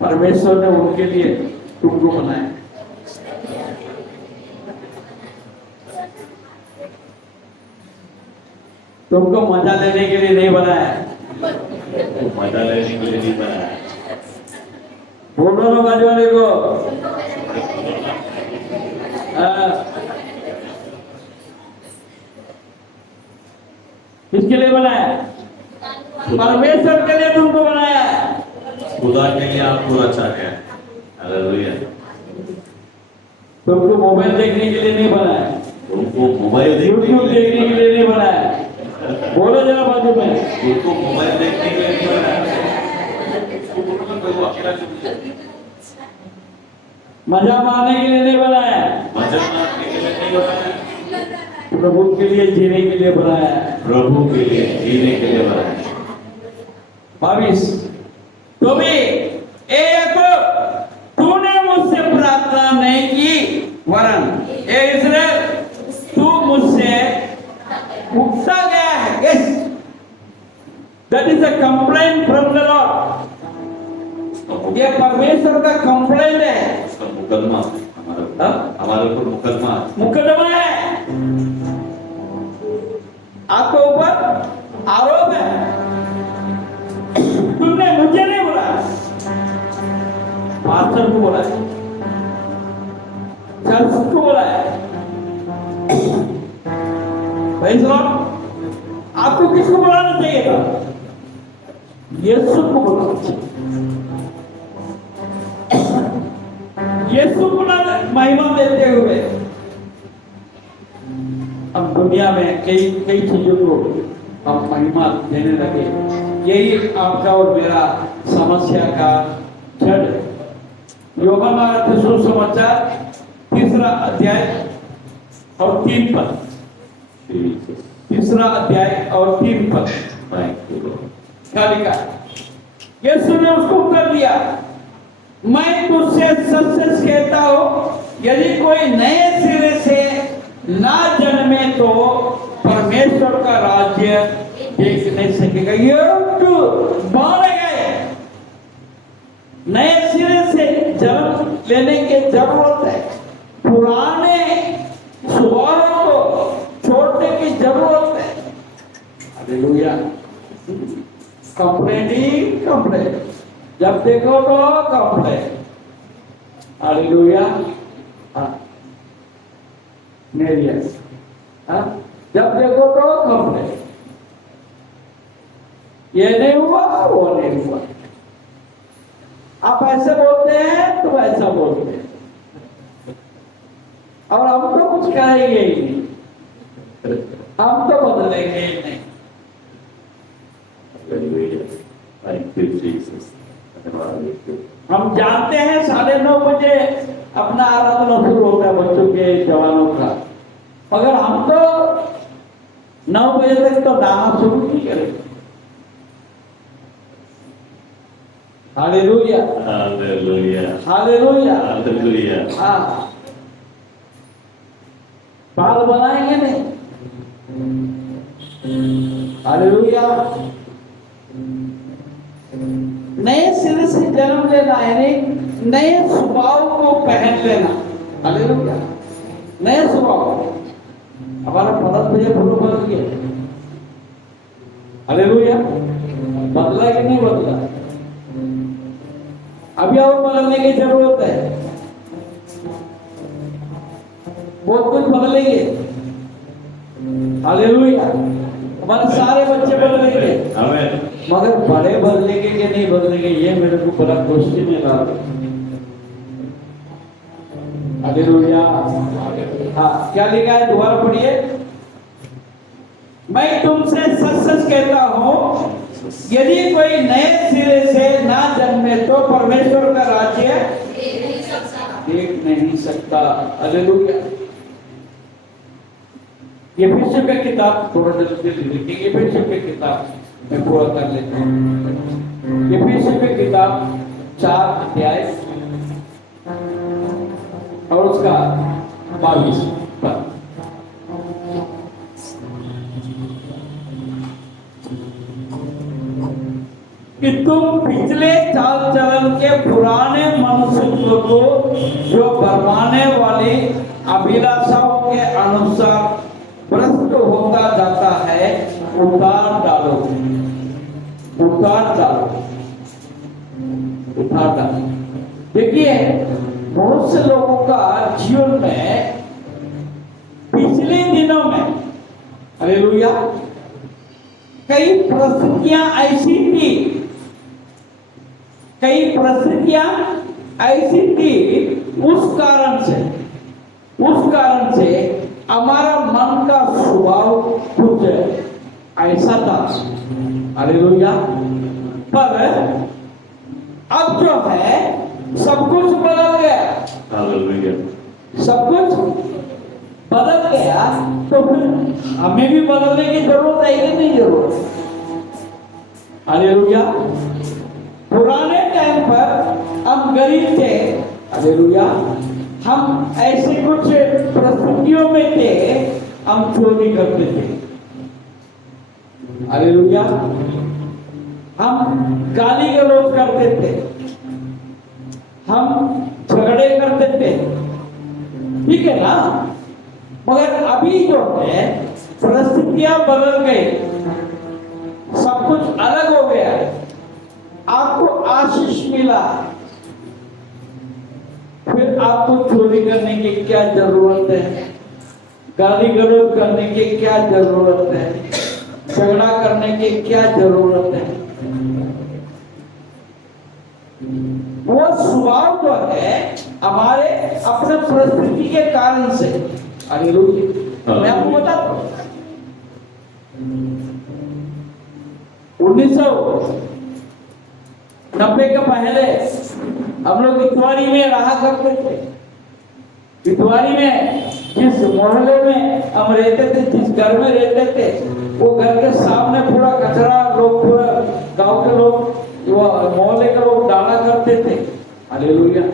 परमेश्वर ने उनके लिए तुमको बनाया। तुमको मजा लेने के लिए नहीं बनाया। मजा लेने के लिए नहीं बनाया। बोलो ना बाजू वाले को। किसके लिए बनाया? परमेश्वर के लिए तुमको बनाया। खुदा के लिए आपको रचा गया। हालेलुया। तुमको मोबाइल देखने के लिए नहीं बनाया। तुमको मोबाइल यूट्यूब देखने के लिए नहीं बनाया। बोलो जरा बाजू में। तुमको मोबाइल देखने के लिए नहीं बनाया। मजा मारने के लिए नहीं बनाया। मजा मारने के लिए नहीं बनाया। प्रभु के लिए जीने के लिए बनाया। प्रभु के लिए जीने के लिए बनाया। 22 तो भी एक तूने मुझसे प्रार्थना नहीं की, वरन ए इस्राएल तू मुझसे उकसा गया है। Yes, that is a complaint from the Lord. ये परमेश्वर का कंप्लेंट है। उसका मुकदमा हमारे ऊपर मुकदमा है। आपके ऊपर आरोप है। तुमने मुझे नहीं बोला, पास्टर को बोला है, चर्च को बोला है। भाई साहब, आपको किसको बुलाना चाहिए था? यीशु को बुलाना चाहिए। यीशु को ना महिमा देते हुए अब दुनिया में कई कई चीजों को हम महिमा देने लगे। यही आपका और मेरा समस्या का जड़ है। यूहन्ना का सुसमाचार 3 अध्याय और 3 पद। 3 अध्याय और 3 पद क्या लिखा? यीशु ने उसको उत्तर दिया, मैं तुझसे सच सच कहता हूं, यदि कोई नए सिरे से ना जन्मे तो परमेश्वर का राज्य देख नहीं सकेगा। नए सिरे से जन्म लेने की जरूरत है। पुराने स्वभावों को छोड़ने की जरूरत है। हालेलुया। कंप्लेंट ही कंप्लेंट, जब देखो तो कंप्लेंट। हालेलुया। जब देखो तो कंप्लेंट, ये नहीं हुआ वो नहीं हुआ। आप ऐसे बोलते हैं तो ऐसा बोलते हैं, और हम तो कुछ कहेंगे ही नहीं, हम तो बदलेंगे ही नहीं। हम जानते हैं 9:30 बजे अपना आराधना शुरू होता है बच्चों के, जवानों का, मगर हम तो 9 बजे तक तो गाना शुरू नहीं करेंगे। Hallelujah, hallelujah, hallelujah, hallelujah. हाँ, बाल बनाएंगे नहीं। हालेलुया। नए सिरे से जन्म लेना यानी नए स्वभाव को पहन लेना। हालेलुया। नए स्वभाव, हमारा पदम भैया फोटो बदल गया। हालेलुया। बदला कि नहीं बदला? अभी और बदलने की जरूरत है। बहुत कुछ बदलेंगे। हालेलुया। हमारे सारे बच्चे बदलेंगे, मगर बड़े बदलेंगे कि नहीं बदलेंगे, ये मेरे को बड़ा क्वेश्चन है। हालेलुया। हाँ, क्या लिखा है? दोबारा पढ़िए। मैं तुमसे सच सच कहता हूं, यदि कोई नए सिरे से ना जन्मे तो परमेश्वर का राज्य देख नहीं सकता। हालेलुया। एफेसियों की किताब थोड़ा जल्दी लिखेंगे। एफेसियों की किताब में पूरा कर लेते हैं। एफेसियों की किताब 4 अध्याय और उसका 22 पद। कि तुम पिछले चाल चलन के पुराने मनुष्य को जो भरमाने वाली अभिलाषाओं के अनुसार भ्रष्ट होता जाता है उतार डालो, उतार डालो, उतार डालो। देखिए बहुत से लोगों का जीवन में पिछले दिनों में, हालेलुया, कई परिस्थितियां ऐसी थी, कई परिस्थितियां ऐसी थी, उस कारण से हमारा मन का स्वभाव कुछ ऐसा था, हालेलुया। पर अब जो है सब कुछ बदल गया, हालेलुया। सब कुछ बदल गया, तो फिर हमें भी बदलने की जरूरत है कि नहीं जरूरत? हालेलुया। पुराने टाइम पर हम गरीब थे, हालेलुया, हम ऐसे कुछ परिस्थितियों में थे, हम चोरी करते थे, हालेलुया, हम गाली गलौज करते थे, हम झगड़े करते थे, ठीक है ना? मगर अभी जो है परिस्थितियां बदल गई, सब कुछ अलग हो गया, आपको आशीष मिला, फिर आपको चोरी करने की क्या जरूरत है? गाली गलौज करने की क्या जरूरत है? झगड़ा करने की क्या जरूरत है? वो स्वभाव जो है हमारे अपने परिस्थिति के कारण से, हालेलुया। मैं आपको बताता हूं 1990 के पहले हम लोग इतवारी में रहा करते थे। इतवारी में जिस मोहल्ले में हम रहते थे, जिस घर में रहते थे, वो घर के सामने पूरा कचरा लोग, पूरा गांव के लोग, मोहल्ले के लोग डाला करते थे, हालेलुया।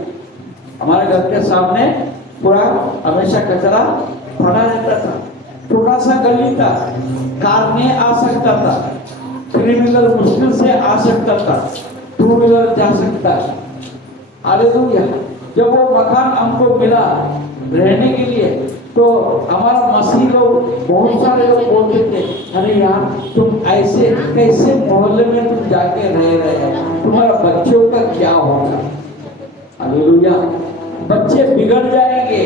हमारे घर के सामने पूरा हमेशा कचरा पड़ा रहता था, छोटा सा गली था, कार नहीं आ सकता था, थ्री व्हीलर मुश्किल से आ सकता था, टू व्हीलर जा सकता, हालेलुया। जब वो मकान हमको मिला रहने के लिए, तो हमारा मसीह लोग, बहुत सारे लोग बोलते थे, अरे यार तुम ऐसे कैसे मोहल्ले में तुम जाके रह रहे हो, तुम्हारा बच्चों का क्या होगा? हालेलुया। बच्चे बिगड़ जाएंगे,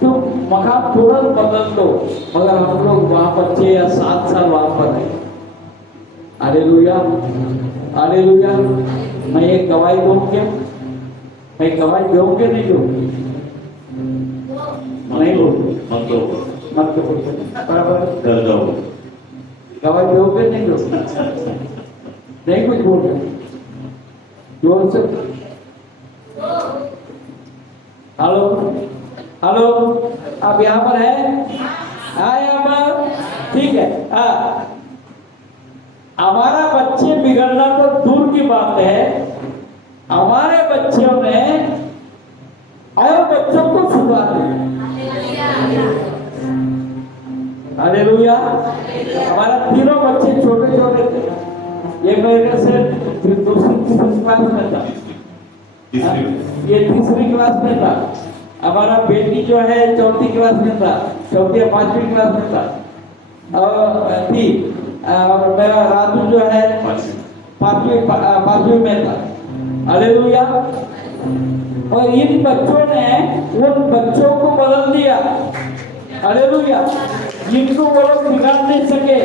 तुम मकान तुरंत बदल दो। मगर हम लोग वहां पर 6 या 7 साल वहां पर रहे, हालेलुया, हालेलुया। मैं एक गवाही दूंगा, मैं गवाही दूंगे नहीं दूंगी, नहीं दूंगी, मत दो, बराबर कर दो, गवाही दोगे नहीं दोगे? नहीं कुछ बोल रहे, जोर से, हेलो हेलो, आप यहाँ पर है? हाँ यहाँ पर, ठीक है। हमारा बच्चे बिगड़ना तो दूर की बात है, हमारे बच्चों ने और बच्चों को सुधार दिया, हालेलुया। हमारा तीनों बच्चे छोटे छोटे थे, एक मेरे से दूसरी क्लास में था, ये तीसरी क्लास में था, हमारा बेटी जो है 4थी क्लास में था, 4थी या 5वीं क्लास में था, और मेरा राजू जो है 5वीं में था, हालेलुया। और इन बच्चों ने उन बच्चों को बदल दिया, हालेलुया, जिनको वो लोग बिगाड़ नहीं सके।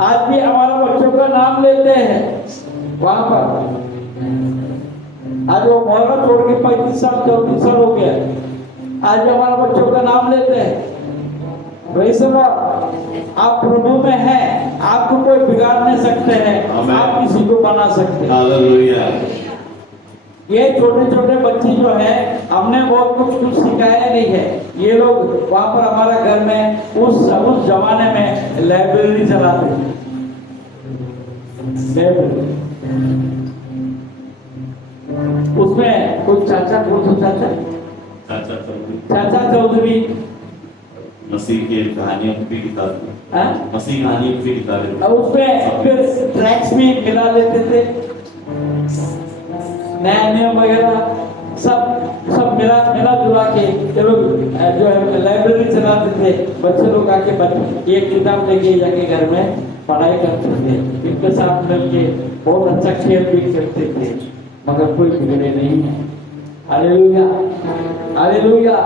आज भी हमारे बच्चों का नाम लेते हैं वहां पर। आज वो मोहल्ला छोड़ के 35 साल 34 साल हो गया, आज भी हमारे बच्चों का नाम लेते हैं। वैसे आप प्रभु में हैं, आपको कोई बिगाड़ नहीं सकते हैं, आप किसी को बना सकते हैं, हालेलुया। ये छोटे छोटे बच्चे जो है, हमने बहुत कुछ सिखाया नहीं है। ये लोग वहां पर हमारा घर में उस जमाने में लाइब्रेरी चलाते थे, लाइब्रेरी। उसमें कुछ चाचा चौधरी मसीह की कहानियों की किताब है, हाँ? मसीह कहानी की किताब है। अब उसमें फिर ट्रैक्स में मिला लेते थे, नया नियम वगैरह सब मिला जुला के ये लोग जो है लाइब्रेरी चलाते थे, बच्चे लोग आके एक किताब लेके जाके घर में पढ़ाई करते थे, इनके साथ मिलके बहुत अच्छा खेल भी खेलते थे, मगर कोई बिगड़े नहीं है। Hallelujah, hallelujah.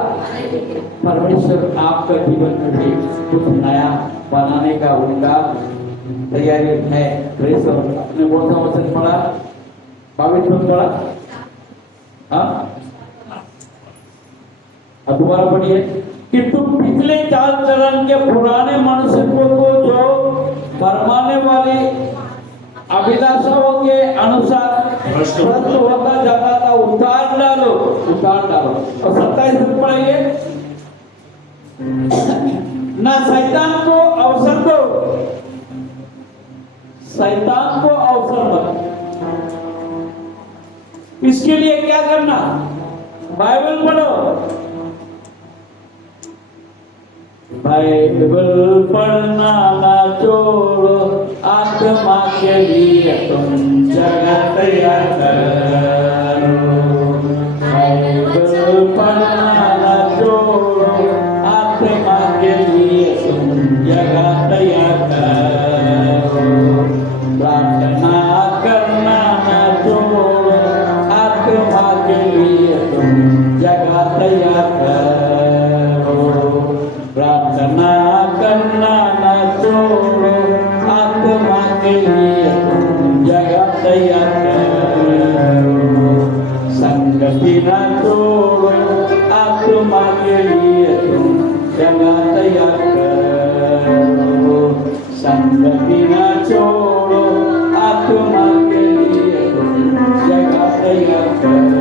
परमेश्वर आपका जीवन में भी कुछ नया बनाने का उनका तैयारी है। Praise God. आपने बहुत सा वचन पढ़ा, 22 में पढ़ा, हाँ? अब दोबारा पढ़िए कि तुम पिछले चाल चलन के पुराने मनुष्य को तो जो फरमाने वाली अभिलाषाओं के अनुसार भ्रष्ट होता जाता था उतार डालो। और 27 में पढ़िए, ना शैतान को अवसर दो, शैतान को अवसर दो। इसके लिए क्या करना? बाइबल पढ़ो, बाइबल पढ़ना ना छोड़ो, आत्मा के लिए तुम जगह तैयार करो। बाइबल पढ़ना ना छोड़ो, आत्मा के लिए तुम जगह तैयार करो। प्रार्थना करना ना छोड़ो, आत्मा के लिए तुम जगह तैयार करो। प्रार्थना करना ना छोड़ो, आत्मा के लिए तुम जगह तैयार करो। संगति ना छोड़ो, आत्मा के लिए तुम जगह तैयार करो। संगति ना छोड़ो, आत्मा के लिए तुम जगह तैयार करो।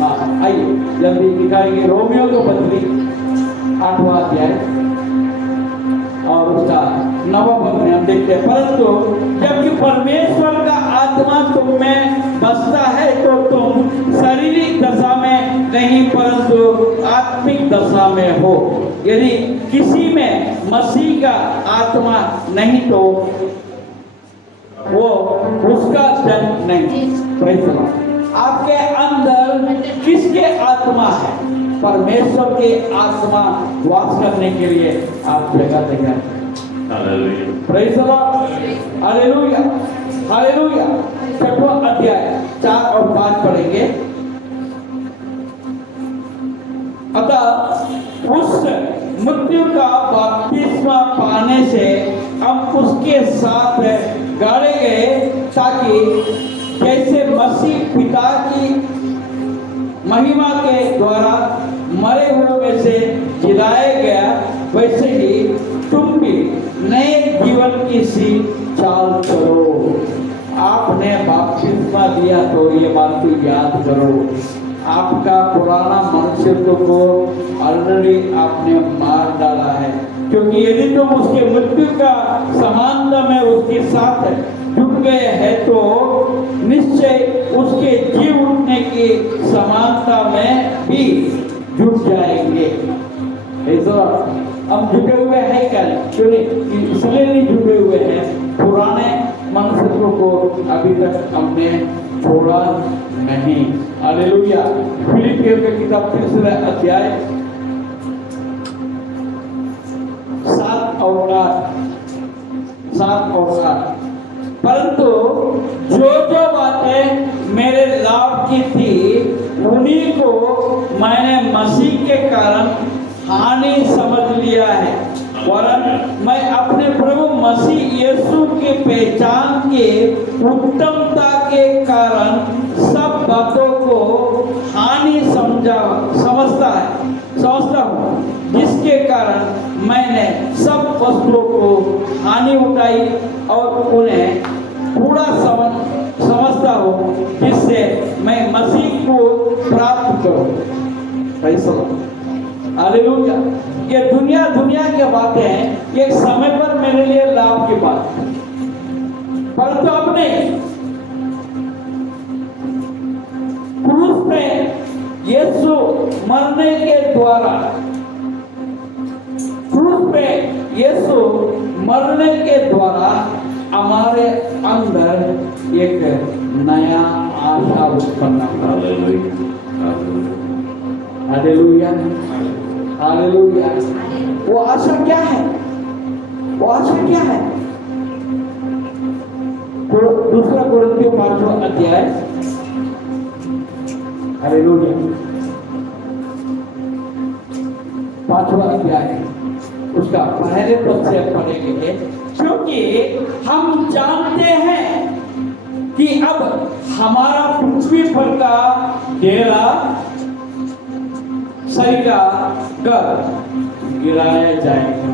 हाँ, आइए जल्दी दिखाएंगे रोमियो को पत्री 8वां अध्याय और उसका 9वां पद में हम देखते हैं, परंतु जबकि परमेश्वर का आत्मा तुम में बसता है तो तुम शारीरिक दशा में नहीं परंतु आत्मिक दशा में हो। यदि किसी में मसीह का आत्मा नहीं तो वो उसका जन नहीं। Praise the Lord. आपके अंदर किसके आत्मा है? परमेश्वर के आत्मा वास करने के लिए आप जगह तैयार करें। Hallelujah. Praise the Lord. Hallelujah, hallelujah. 6वां अध्याय 4 और 5 पढ़ेंगे। अतः उस मृत्यु का बपतिस्मा पाने से हम उसके साथ गाड़े गए, ताकि जैसे मसीह पिता की महिमा के द्वारा मरे हुए में से जिलाया गया, वैसे ही तुम भी नए जीवन की सी चाल करो। आपने बपतिस्मा लिया तो ये बात को याद करो, आपका पुराना मनुष्य को ऑलरेडी आपने मार डाला है, क्योंकि यदि तुम उसके मृत्यु का समानता में उसके साथ जुट गए हैं तो निश्चय उसके जी उठने की समानता में भी जुट जाएंगे। हम जुटे हुए हैं क्या? क्यों नहीं? इसलिए नहीं जुटे हुए हैं, पुराने मनुष्य को अभी तक हमने छोड़ा नहीं। हालेलुया। फिलिपियों की किताब 3 अध्याय 7 और 8। परंतु जो बातें मेरे लाभ की थी उन्हीं को मैंने मसीह के कारण हानि समझ लिया है, वरन मैं अपने प्रभु मसीह यीशु की पहचान के उत्तमता के कारण सब बातों को हानि समझता हूँ, जिसके कारण मैंने सब वस्तुओं को हानि उठाई और उन्हें पूरा समझता हूँ, जिससे मैं मसीह को प्राप्त करूँ। हालेलुया। ये दुनिया की बातें हैं, एक समय पर मेरे लिए लाभ की बात है, परंतु अपने क्रूस पे यीशु मरने के द्वारा यीशु मरने के द्वारा हमारे अंदर एक नया आशा उत्पन्न कर। Hallelujah, hallelujah. वो आशा क्या है? वो आशा क्या है? तो दूसरा कोरिन्थियों 5वां अध्याय, हालेलुया, 5वां अध्याय उसका पहले पद से पढ़ेंगे। क्योंकि हम जानते हैं कि अब हमारा पृथ्वी पर का डेरा शरीर का गिराया जाएगा।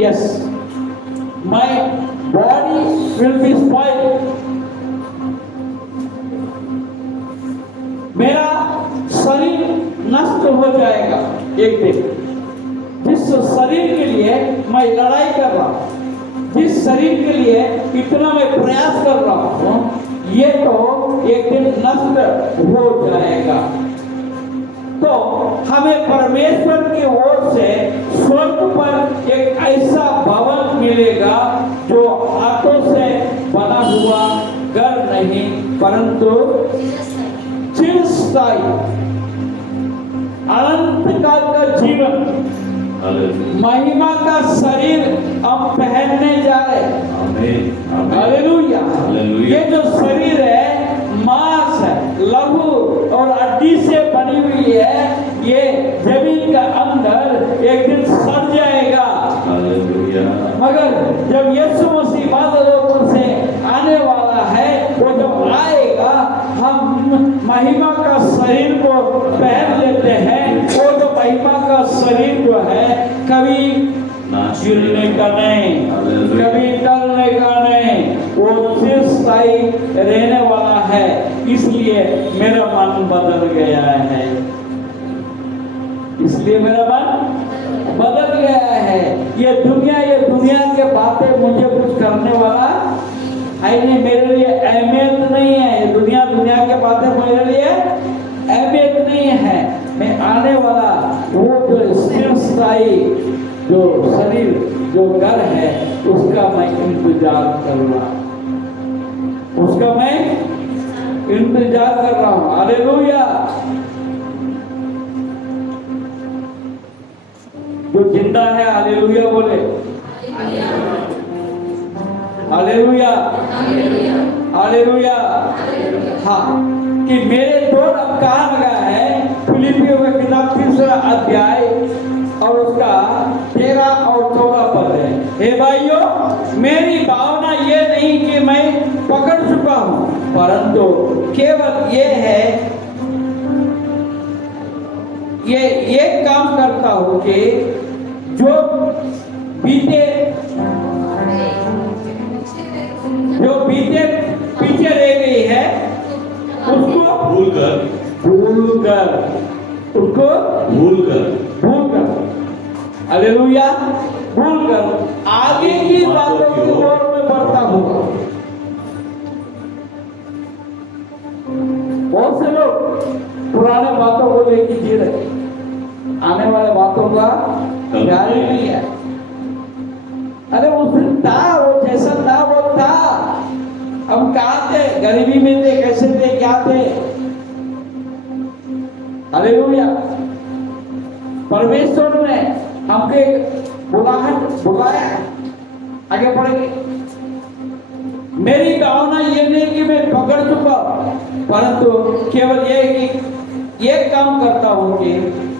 Yes, my body will be spoiled. मेरा शरीर नष्ट हो जाएगा एक दिन। जिस शरीर के लिए मैं लड़ाई कर रहा हूं, जिस शरीर के लिए इतना मैं प्रयास कर रहा हूं, ये तो एक दिन नष्ट हो जाएगा। तो हमें परमेश्वर की ओर से स्वर्ग पर एक ऐसा भवन मिलेगा जो हाथों से बना हुआ घर नहीं, परंतु चिरस्थायी अनंत काल का जीवन, महिमा का शरीर हम पहनने जा रहे हैं। हालेलुया। ये जो शरीर है मांस है, लहू और हड्डी से बनी हुई है, ये जमीन का अंदर एक दिन सड़ जाएगा। मगर जब यीशु मसीह बादलों पर से आने वाला है, वो जब आएगा हम महिमा का शरीर को पहन लेते हैं। वो जो महिमा का शरीर जो है कभी गिरने का नहीं, कभी टलने का नहीं, वो चिरस्थायी रहने वाला है। इसलिए मेरा मन बदल गया है, इसलिए मेरा मन बदल गया है। ये दुनिया के बातें मुझे कुछ करने वाला है नहीं, मेरे लिए अहमियत नहीं है। ये दुनिया के बातें मेरे लिए अहमियत नहीं है। मैं आने वाला वो जो चिरस्थायी जो शरीर जो घर है, उसका मैं इंतजार कर रहा हूं, उसका मैं इंतजार कर रहा हूं। हालेलुया। जो जिंदा है हालेलुया बोले। Hallelujah, hallelujah. हाँ, कि मेरे दौड़ अब कहाँ लगा है? फिलिपियों का किताब 3 अध्याय और उसका 13 और 14 पद है। हे भाइयों, मेरी भावना ये नहीं कि मैं पकड़ चुका हूं, परंतु केवल ये है, ये काम करता हूं कि जो बीते पीछे रह गई है उसको भूलकर हालेलुया, भूलकर आगे की बातों की ओर में बढ़ता हुआ। बहुत से लोग पुराने बातों को लेकर जी रहे, आने वाले बातों का ख्याल ही नहीं है। अरे उस दिन था, वो जैसा था वो था। हम कहाँ थे? गरीबी में थे, कैसे थे, क्या थे? हालेलुया। परमेश्वर ने हमके बुलाया। आगे बढ़ेंगे। मेरी भावना ये नहीं कि मैं पकड़ चुका, परंतु केवल ये कि ये काम करता हूं कि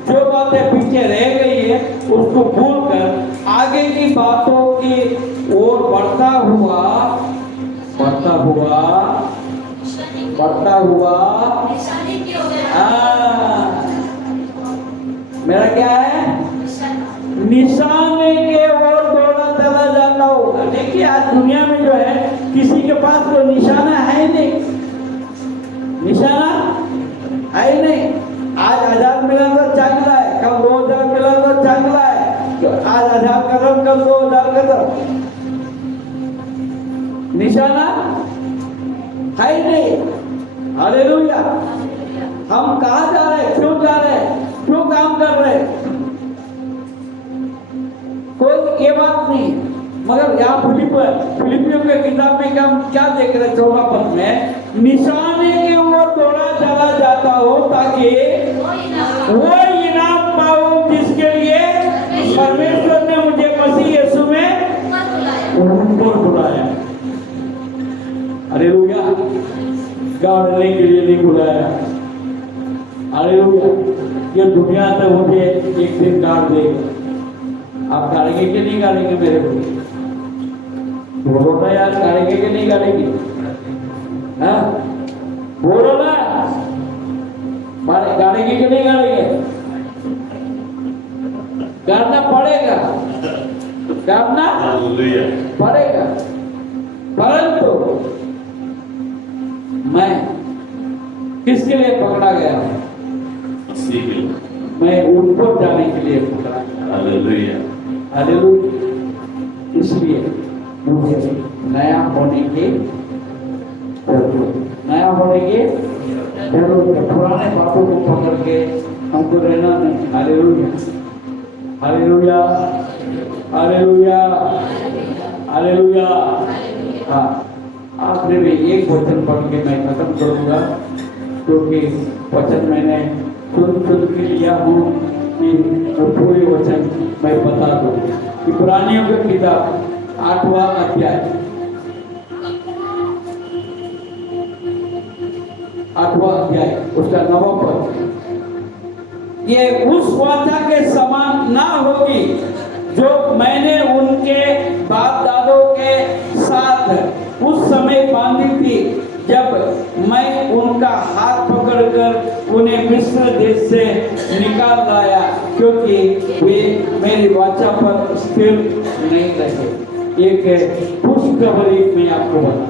जो बातें पीछे रह गई है उसको भूलकर आगे की बातों की ओर बढ़ता हुआ। मेरा क्या है? निशाने के ओर दौड़ा चला जाता हूँ। देखिए आज दुनिया में जो है किसी के पास कोई निशाना है नहीं, निशाना है नहीं। आज 1000 मिला तो चांगला है, कल 2000 मिला तो चांगला है। तो आज 1000 कदम, कल 2000 कदम, निशाना है नहीं। हालेलुया। हम कहाँ जा रहे हैं? क्यों जा रहे हैं? क्यों काम कर रहे हैं? मगर यहाँ फिलिपियों के किताब में हम क्या देख रहे हैं 14 पद में, निशाने की ओर दौड़ा चला जाता हो ताकि वो इनाम पाऊं जिसके लिए परमेश्वर ने मुझे मसीह यीशु में ऊपर बुलाया। हालेलुया, गाड़ने के लिए नहीं बुलाया। हालेलुया, ये दुनिया तो मुझे एक दिन गाड़ देगा। आप गाड़ेंगे कि नहीं गाड़ेंगे मेरे को? बोलो ना यार, गाड़ेंगे कि नहीं गाड़ेंगे? हाँ बोलो ना, गाड़ेंगे कि नहीं गाड़ेंगे? गाड़ना पड़ेगा, गाड़ना पड़ेगा। परंतु मैं किसके लिए पकड़ा गया? मैं ऊपर जाने के लिए पकड़ा गया। Hallelujah, hallelujah. इसलिए मुझे नया होने की जरूरत है। पुराने बातों को पकड़ के हमको रहना नहीं। Hallelujah, hallelujah, hallelujah, hallelujah. हाँ, आखिरी में एक वचन पढ़ के मैं खत्म करूंगा, क्योंकि वचन मैंने चुन के लिया हूँ कि पूरे वचन मैं बता दूं। इब्रानियों की किताब 8वां अध्याय, 8वां अध्याय उसका 9वां पद, ये उस वाचा के समान ना होगी जो मैंने उनके बाप दादों के साथ उस समय बांधी थी, जब मैं उनका हाथ पकड़कर उन्हें मिस्र देश से निकाल लाया, क्योंकि वे मेरी वाचा पर स्थिर नहीं रहे। एक खुशखबरी में आपको बता।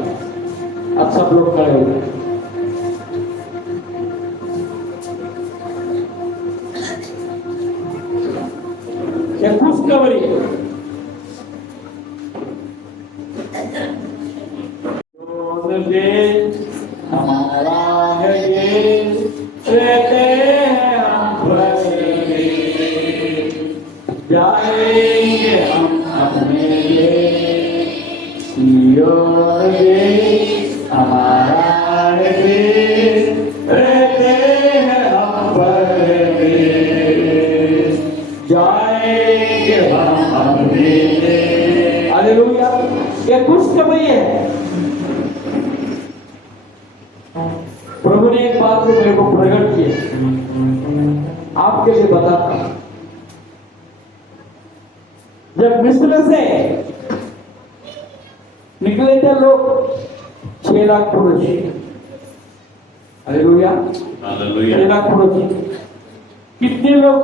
अब सब लोग खड़े हो गए। ये खुशखबरी हमारा है ये, रहते हैं हम बसेंगे, जाएंगे हम अपने सियोन देश। हमारा है ये, रहते हैं हम बसेंगे, जाएंगे हम अपने। हालेलुया, ये खुशखबरी है। प्रभु ने एक बात को मेरे को प्रकट किया, आपके लिए बताता हूं। जब मिस्र से निकले थे लोग 6 लाख पुरुष। हालेलुया, 6 लाख पुरुष। कितने लोग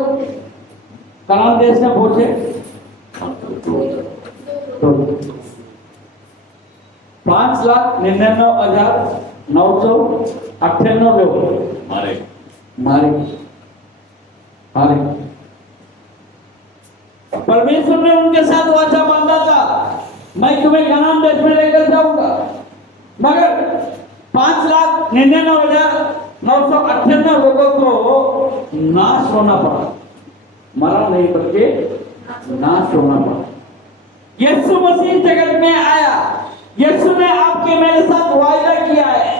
कनान देश में पहुंचे? 5,99,998 लोग मारे। परमेश्वर ने उनके साथ वाचा बांधा था, मैं तुम्हें कनान देश में लेकर जाऊंगा, मगर 5,99,998 लोगों को नाश होना पड़ा। मरा नहीं बल्कि नाश होना पड़ा। यीशु मसीह जगत में आया, यीशु ने आपके मेरे साथ वायदा किया है।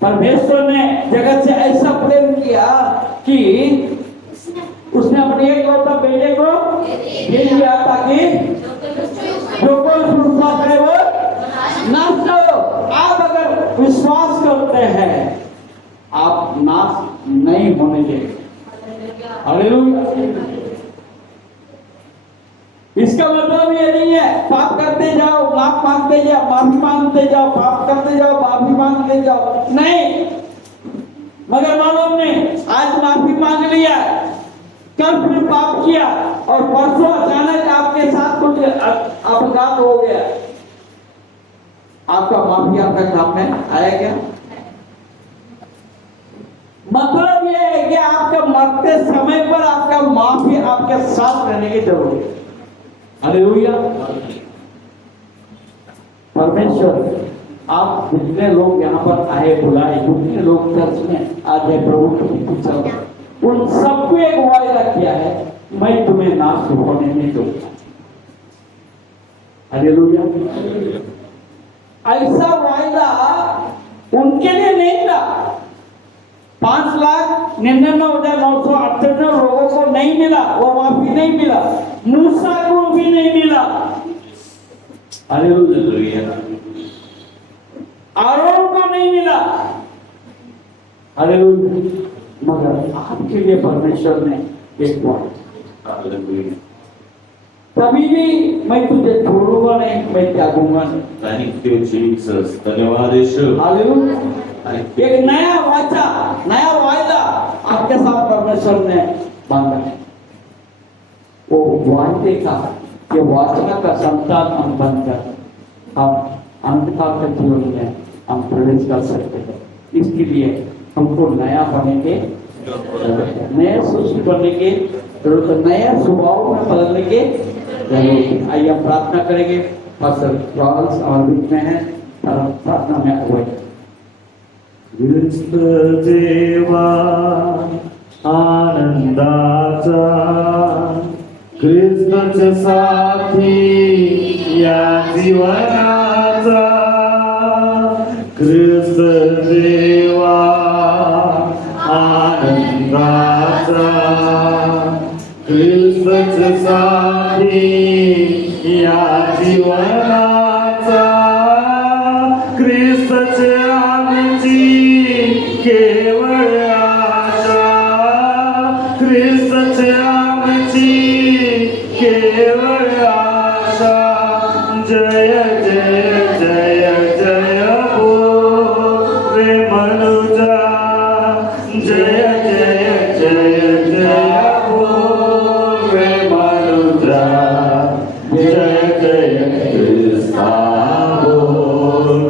परमेश्वर ने जगत से ऐसा प्रेम किया कि उसने अपने एकलौता बेटे को दे दिया, ताकि जो कोई विश्वास करे वो नाश न हो। आप अगर विश्वास करते हैं, आप नाश नहीं होने देंगे। हालेलुया। इसका मतलब ये नहीं है पाप करते जाओ, माफ मांगते जाओ, माफी मांगते जाओ, पाप करते जाओ, माफी मांगते जाओ, नहीं। मगर मालूम नहीं, आज माफी मांग लिया, कल फिर पाप किया, और परसों अचानक आपके साथ कुछ अपघात हो गया, आपका माफी आपका काम में आया क्या? मतलब ये है कि आपके मरते समय पर आपका माफी आपके साथ रहने की जरूरत है। हालेलुया। परमेश्वर, आप जितने लोग यहाँ पर आए बुलाए, जितने लोग चर्च में आज है प्रभु की चल, उन सबको एक वायदा किया है, मैं तुम्हें नाश होने नहीं दूंगा। हालेलुया। ऐसा वायदा उनके लिए नहीं था। 5,99,998 लोगों को नहीं मिला, वो माफी नहीं मिला, मूसा को भी नहीं मिला। हालेलुया। आरोन को नहीं मिला। हालेलुया। मगर आपके लिए परमेश्वर ने एक वादा, हालेलुया। कभी भी मैं तुझे छोड़ूंगा नहीं, मैं त्यागूंगा नहीं। थैंक यू जीसस, धन्यवाद यीशु। हालेलुया। एक नया वाचा, नया वायदा आपके साथ परमेश्वर ने बांधा है। वो वायदे का, ये वाचा का संतान हम बनकर हम अंधकार के जीवन में हम प्रवेश कर सकते हैं। इसके लिए हमको नया बनेंगे, नए सृष्टि बनने के जरूरत, नया स्वभाव में बदलने के जरूरत। आइए हम प्रार्थना करेंगे। पास्टर चार्ल्स और बीच में है, प्रार्थना में हुए। ख्रिस्त देवा आनंदाचा, ख्रिस्तच साथी या जीवनाचा, ख्रिस्त देवा आनंदाचा, ख्रिस्तच साथी या जीवनाचा, ख्रिस्तच आमची केवळ आशा, ख्रिस्तच आमची केवळ आशा। जय जय जय जय हो रे मनुजा, जय जय जय जय हो रे मनुजा, जय जय ख्रिस्ता हो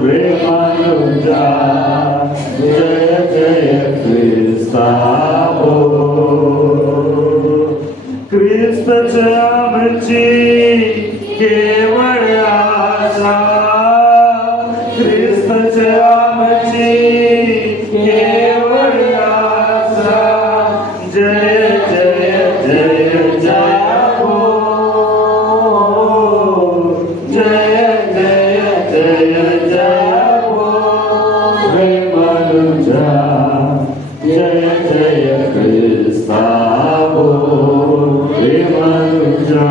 रे मनुजा, जय जय ख्रिस्ता हो। ख्रिस्तच आमची केवळ आशा, ख्रिस्तच आमची केवळ आशा। जय जय जय जय हो, जय जय जय जय हो रे मनुजा, जय जय ख्रिस्ता हो रे मनुजा,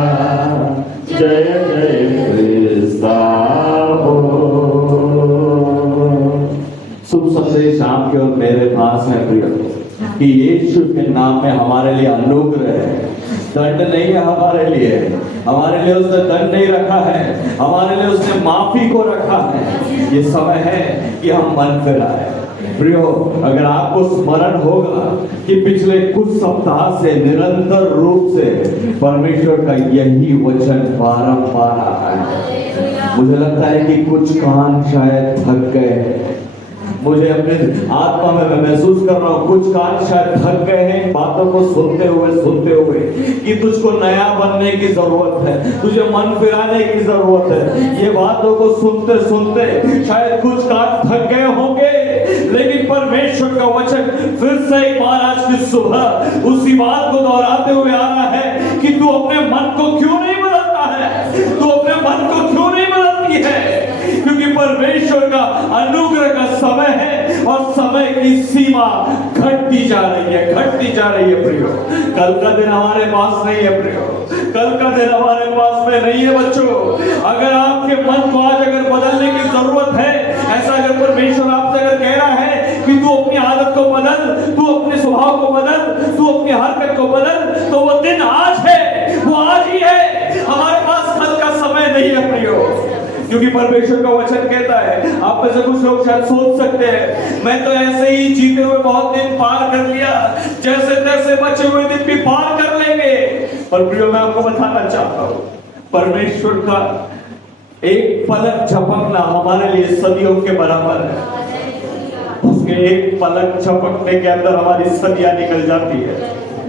जय जय ख्रिस्ता हो। शुभ संदेश आपके और मेरे पास है प्रिय, कि यीशु के नाम में हमारे लिए अनुग्रह है, दंड नहीं है हमारे लिए। हमारे लिए उसने दंड नहीं रखा है, हमारे लिए उसने माफी को रखा है। ये समय है कि हम मन फिराएं। प्रियो, अगर आपको स्मरण होगा कि पिछले कुछ सप्ताह से निरंतर रूप से परमेश्वर का यही वचन बारंबार आ रहा है। मुझे लगता है कि कुछ कान शायद थक गए। मुझे अपने आत्मा में मैं महसूस कर रहा हूँ कुछ कान शायद थक गए हैं बातों को सुनते हुए कि तुझको नया बनने की जरूरत है, तुझे मन फिराने की जरूरत है। ये बातों को सुनते सुनते शायद कुछ कान थक गए होंगे, लेकिन परमेश्वर का वचन फिर से एक बार आज की सुबह उसी बात को दोहराते हुए आ रहा है कि तू अपने मन को क्यों नहीं बदलता है, तू अपने मन को क्यों नहीं बदलती है, क्योंकि परमेश्वर का अनुग्रह का समय है और समय की सीमा घटती जा रही है प्रियो। कल का दिन हमारे पास नहीं है प्रियो, कल का दिन हमारे पास में नहीं है बच्चों। अगर आपके मन को आज अगर बदलने की जरूरत है, ऐसा अगर परमेश्वर आपसे अगर कह रहा है कि तू अपनी आदत को बदल, तू अपने स्वभाव को बदल, तू अपनी हरकत को बदल, तो वो दिन आज है, वो आज ही है। हमारे पास कल का समय नहीं है प्रियो, क्योंकि परमेश्वर का वचन कहता है। आप में से कुछ लोग शायद सोच सकते हैं मैं तो ऐसे ही जीते हुए बहुत दिन पार कर लिया, जैसे तैसे बचे हुए दिन भी पार कर लेंगे। पर प्रियो, मैं आपको बताना चाहता हूँ, परमेश्वर का एक पलक झपकना हमारे लिए सदियों के बराबर है। उसके एक पलक झपकने के अंदर हमारी सदियां निकल जाती है।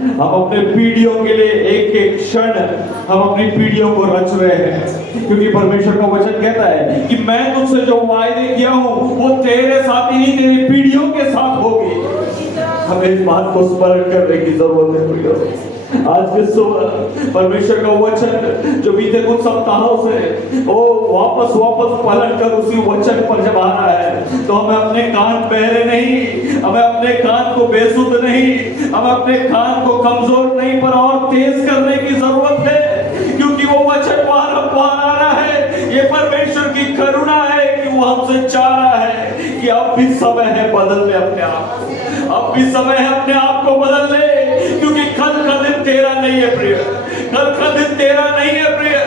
हम अपने पीढ़ियों के लिए एक एक क्षण हम अपनी पीढ़ियों को रच रहे हैं, क्योंकि परमेश्वर का वचन कहता है कि मैं तुझसे जो वायदे किया हूं वो तेरे साथ ही नहीं, तेरी पीढ़ियों के साथ होगी। हमें इस बात को स्मरण करने की जरूरत है प्रियो। आज के सुबह परमेश्वर का वचन जो बीते कुछ सप्ताहों से वो वापस पलट कर उसी वचन पर जब आ रहा है, तो हमें अपने कान बहरे नहीं, हमें अपने कान को बेसुध नहीं, हमें अपने कान को कमजोर नहीं पर और तेज करने की जरूरत है, क्योंकि वो वचन बार आ रहा है। ये परमेश्वर की करुणा है कि वो हमसे चाह रहा है कि अब भी समय है बदल ले अपने आप, अब भी समय है अपने आप को बदल ले, क्योंकि कल का दिन तेरा नहीं है प्रिय, कल का दिन तेरा नहीं है प्रिय।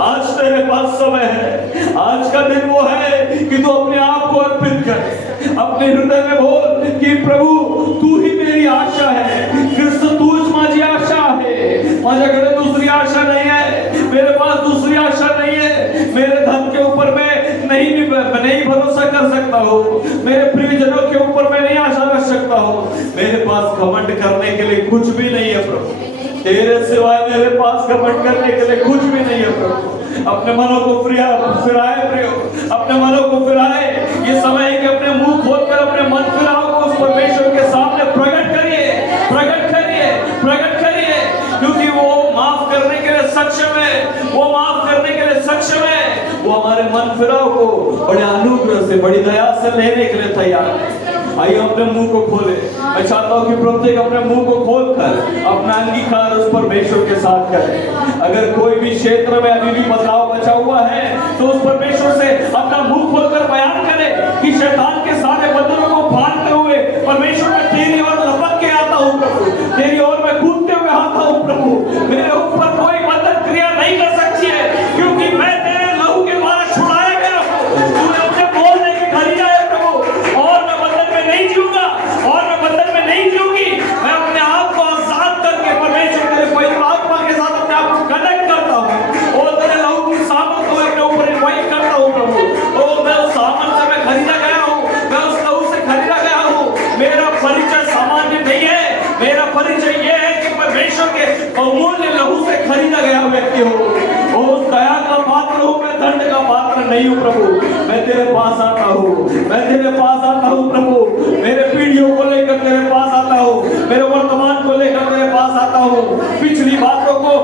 आज तेरे पास समय है, आज का दिन वो है कि तू अपने आप को अर्पित कर, अपने हृदय में बोल कि प्रभू तू ही मेरी आशा है, कृष्ण तूच माझी आशा है, माझ्याकडे दूसरी आशा नहीं है, मेरे पास दूसरी आशा नहीं है, मेरे धन के ऊपर मैं नहीं भरोसा कर सकता हूँ, मेरे प्रियजनों के ऊपर मैं नहीं आशा रख सकता हूँ, मेरे पास घमंड करने के लिए कुछ भी नहीं है प्रभु, तेरे सिवाय मेरे पास घमंड करने के लिए कुछ भी नहीं है प्रभु। अपने मनों को फिराए प्रियो, अपने मनों को फिराए। ये समय है कि अपने मुंह खोलकर अपने मन फिराओ को उस परमेश्वर के सामने प्रकट करिए, प्रकट करिए, प्रकट करिए, क्योंकि वो माफ करने के लिए सक्षम है, वो माफ करने के लिए सक्षम है। वो हमारे मन फिराव को बड़े अनुग्रह से, बड़ी दया से लेने के लिए तैयार है। आइए अपने मुंह को खोले। मैं चाहता हूँ कि प्रत्येक अपने मुंह को खोलकर अपना अंगीकार उस परमेश्वर के साथ करें। अगर कोई भी क्षेत्र में अभी भी बदलाव बचा हुआ है तो उस परमेश्वर से अपना मुंह खोलकर बयान करें कि शैतान के सारे बंधनों को फाड़ते हुए परमेश्वर मैं तेरी ओर लपक के आता हूँ प्रभु, तेरी ओर मैं कूदते हुए आता हूँ प्रभु। मेरे ऊपर कोई बंधन क्रिया नहीं कर सकती है, क्योंकि मैं तेरे लहू के द्वारा छुड़ाया गया हूँ। तूने मुझे बोलने की खरीदा है प्रभु, और मैं बंधन में नहीं जीऊंगा, और मैं बंधन में नहीं जीऊंगी। मैं अपने आप को आजाद करके परमेश्वर के पवित्र आत्मा के साथ अपने आप को कनेक्ट करता हूँ, और तेरे लहू की सामर्थ को अपने ऊपर इन्वाइट करता हूँ प्रभु। ओ मैं उस सामर्थ से मैं खरीदा गया हूँ, मैं उस लहू से खरीदा गया हूँ। मेरा परिचय सामान्य नहीं है, मेरा परिचय ये है कि परमेश्वर के अमूल्य लहू से खरीदा गया व्यक्ति हो। उस दया का पात्र हूँ, मैं दंड का पात्र नहीं हूँ प्रभु। मैं तेरे पास आता हूँ, मैं तेरे पास आता हूँ प्रभु। मेरे पीढ़ियों को लेकर तेरे पास आता हूँ, मेरे वर्तमान को लेकर तेरे पास आता हूँ। पिछली बातों को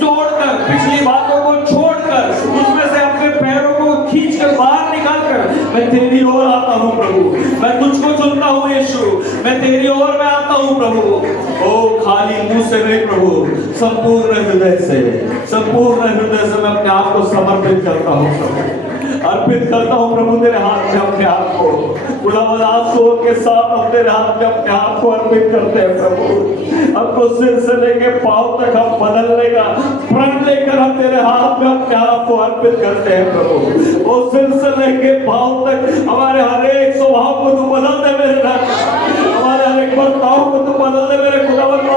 तोड़कर, पिछली बातों को छोड़कर, उसमें से अपने पैरों को खींचकर बाहर निकालकर मैं तेरी ओर आता हूँ प्रभु। मैं तुझको चुनता हूँ यीशु, मैं तेरी ओर में आता हूँ प्रभु। ओ खाली मुंह से नहीं प्रभु, संपूर्ण हृदय से, संपूर्ण हृदय से मैं अपने आप को समर्पित करता हूँ प्रभु, अर्पित करता हूँ प्रभु तेरे हाथ में अपने आप को। आंसुओं के साथ हम तेरे हाथ में अपने आप को अर्पित करते हैं प्रभु। हमको सिर से लेके पांव तक हम बदलने का प्रण लेकर हम तेरे हाथ में अपने आप को अर्पित करते हैं प्रभु। वो सिर से लेके पांव तक हमारे हर एक स्वभाव को तू बदल दे मेरे राजा, हमारे हर एक बर्ताव को तू बदल दे मेरे खुदावंद।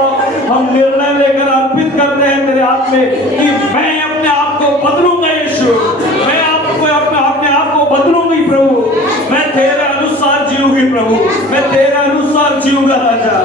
हम निर्णय लेकर अर्पित करते हैं तेरे हाथ में कि मैं अपने आप को बदलूंगा यीशु, मैं अपने आप को बदलूंगी प्रभु, मैं तेरे अनुसार जीऊंगी प्रभु, मैं तेरे अनुसार जीऊंगा राजा।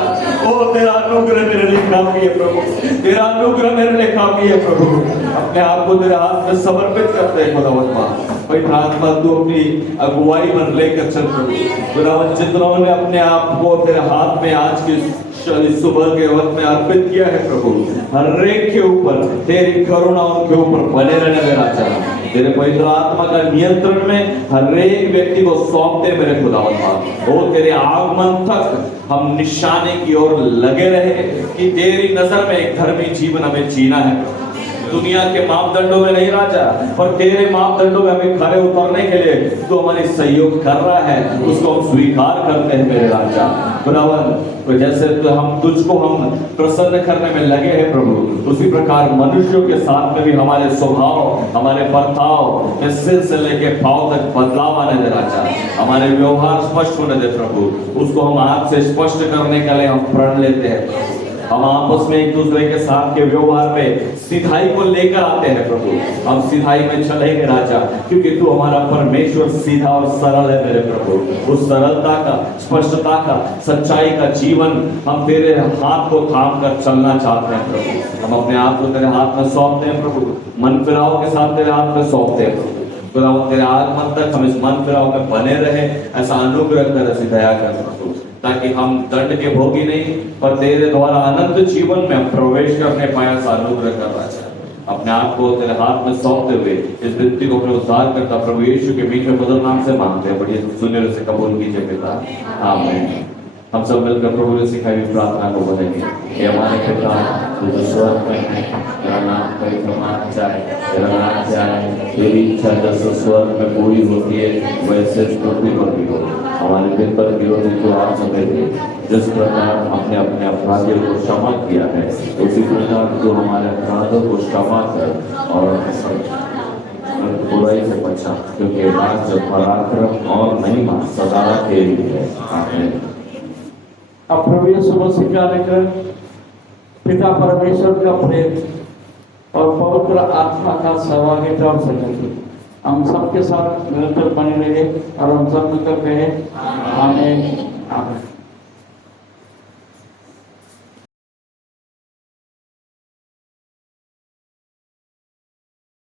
ओ तेरा अनुग्रह मेरे लिए काफी है प्रभु, तेरा अनुग्रह मेरे लिए काफी है प्रभु। अपने आप को तेरे हाथ में समर्पित करते हैं खुदावंद। पवित्र आत्मा तू अपनी अगुवाई पर लेकर चल प्रभु। खुदावंद जितनों ने अपने आप को तेरे हाथ में आज की सुबह के वक्त में अर्पित किया है प्रभु, हर एक के ऊपर तेरी करुणा उनके ऊपर बने रहने में राजा। तेरे पवित्र आत्मा का नियंत्रण में हर एक व्यक्ति को सौंपते मेरे खुदावंद। ओ तेरे आगमन तक हम निशाने की ओर लगे रहे कि तेरी नजर में एक धर्मी जीवन हमें जीना है, दुनिया के मापदंडों में नहीं राजा, पर तेरे मापदंडों में हमें खड़े उतरने के लिए तो हमारी सहयोग कर रहा है, उसको हम स्वीकार करते हैं मेरे राजा। खुदावन तो जैसे तो हम तुझको हम प्रसन्न करने में लगे हैं प्रभु, उसी प्रकार मनुष्यों के साथ में भी हमारे स्वभाव, हमारे बर्ताव में सिर से लेके पांव तक बदलाव आने दे राजा। हमारे व्यवहार स्पष्ट होने दे प्रभु, उसको हम आज से स्पष्ट करने के लिए हम प्रण लेते हैं। हम आपस में एक दूसरे के साथ के व्यवहार में सिधाई को लेकर आते हैं प्रभु, हम सिधाई में चलेंगे राजा, क्योंकि तू हमारा परमेश्वर सीधा और सरल है मेरे प्रभु। उस सरलता का, स्पष्टता का, सच्चाई का जीवन हम तेरे हाथ को थाम कर चलना चाहते हैं प्रभु। हम अपने आप को तेरे हाथ में सौंपते हैं प्रभु, मन फिराव के साथ तेरे हाथ में सौंपते हैं प्रभु। खुदा तेरे आगमन तक हम इस मन फिराव में बने रहे, ऐसा अनुग्रह कर, ऐसी दया कर प्रभु। ताकि हम दंड के भोगी नहीं पर तेरे द्वारा अनंत जीवन में हम प्रवेश करने पाए ऐसा अनुग्रह कर राजा। अपने आप को तेरे हाथ में सौंपते हुए इस विनती को अपने उद्धार करता प्रभु यीशु के मीठे मधुर नाम से मांगते हैं, बड़ी सुंदर से कबूल कीजिए पिता, आमीन। हम सब मिलकर प्रभु ने सिखाई हुई प्रार्थना को बोलेंगे। हे हमारे पिता तू जो स्वर्ग में है, तेरा नाम परिपालित जाए, तेरा राज्य आए, तेरी इच्छा जैसे स्वर्ग में पूरी होती है वैसे पृथ्वी पर भी हो। हमारे दिन पर विरोधी को आप समय दे, जिस प्रकार हमने अपने अपराधियों को क्षमा किया है उसी प्रकार तू हमारे अपराधों को क्षमा कर और बुराई से बचा, क्योंकि राज्य पराक्रम और महिमा सदा के लिए है, आमीन। अब प्रभु यीशु मसीह का लेकर पिता परमेश्वर का प्रेम और पवित्र आत्मा का सहभागिता और संगति हम सबके साथ निरंतर बने रहे और हम सब मिलकर कहे आमीन, आमीन।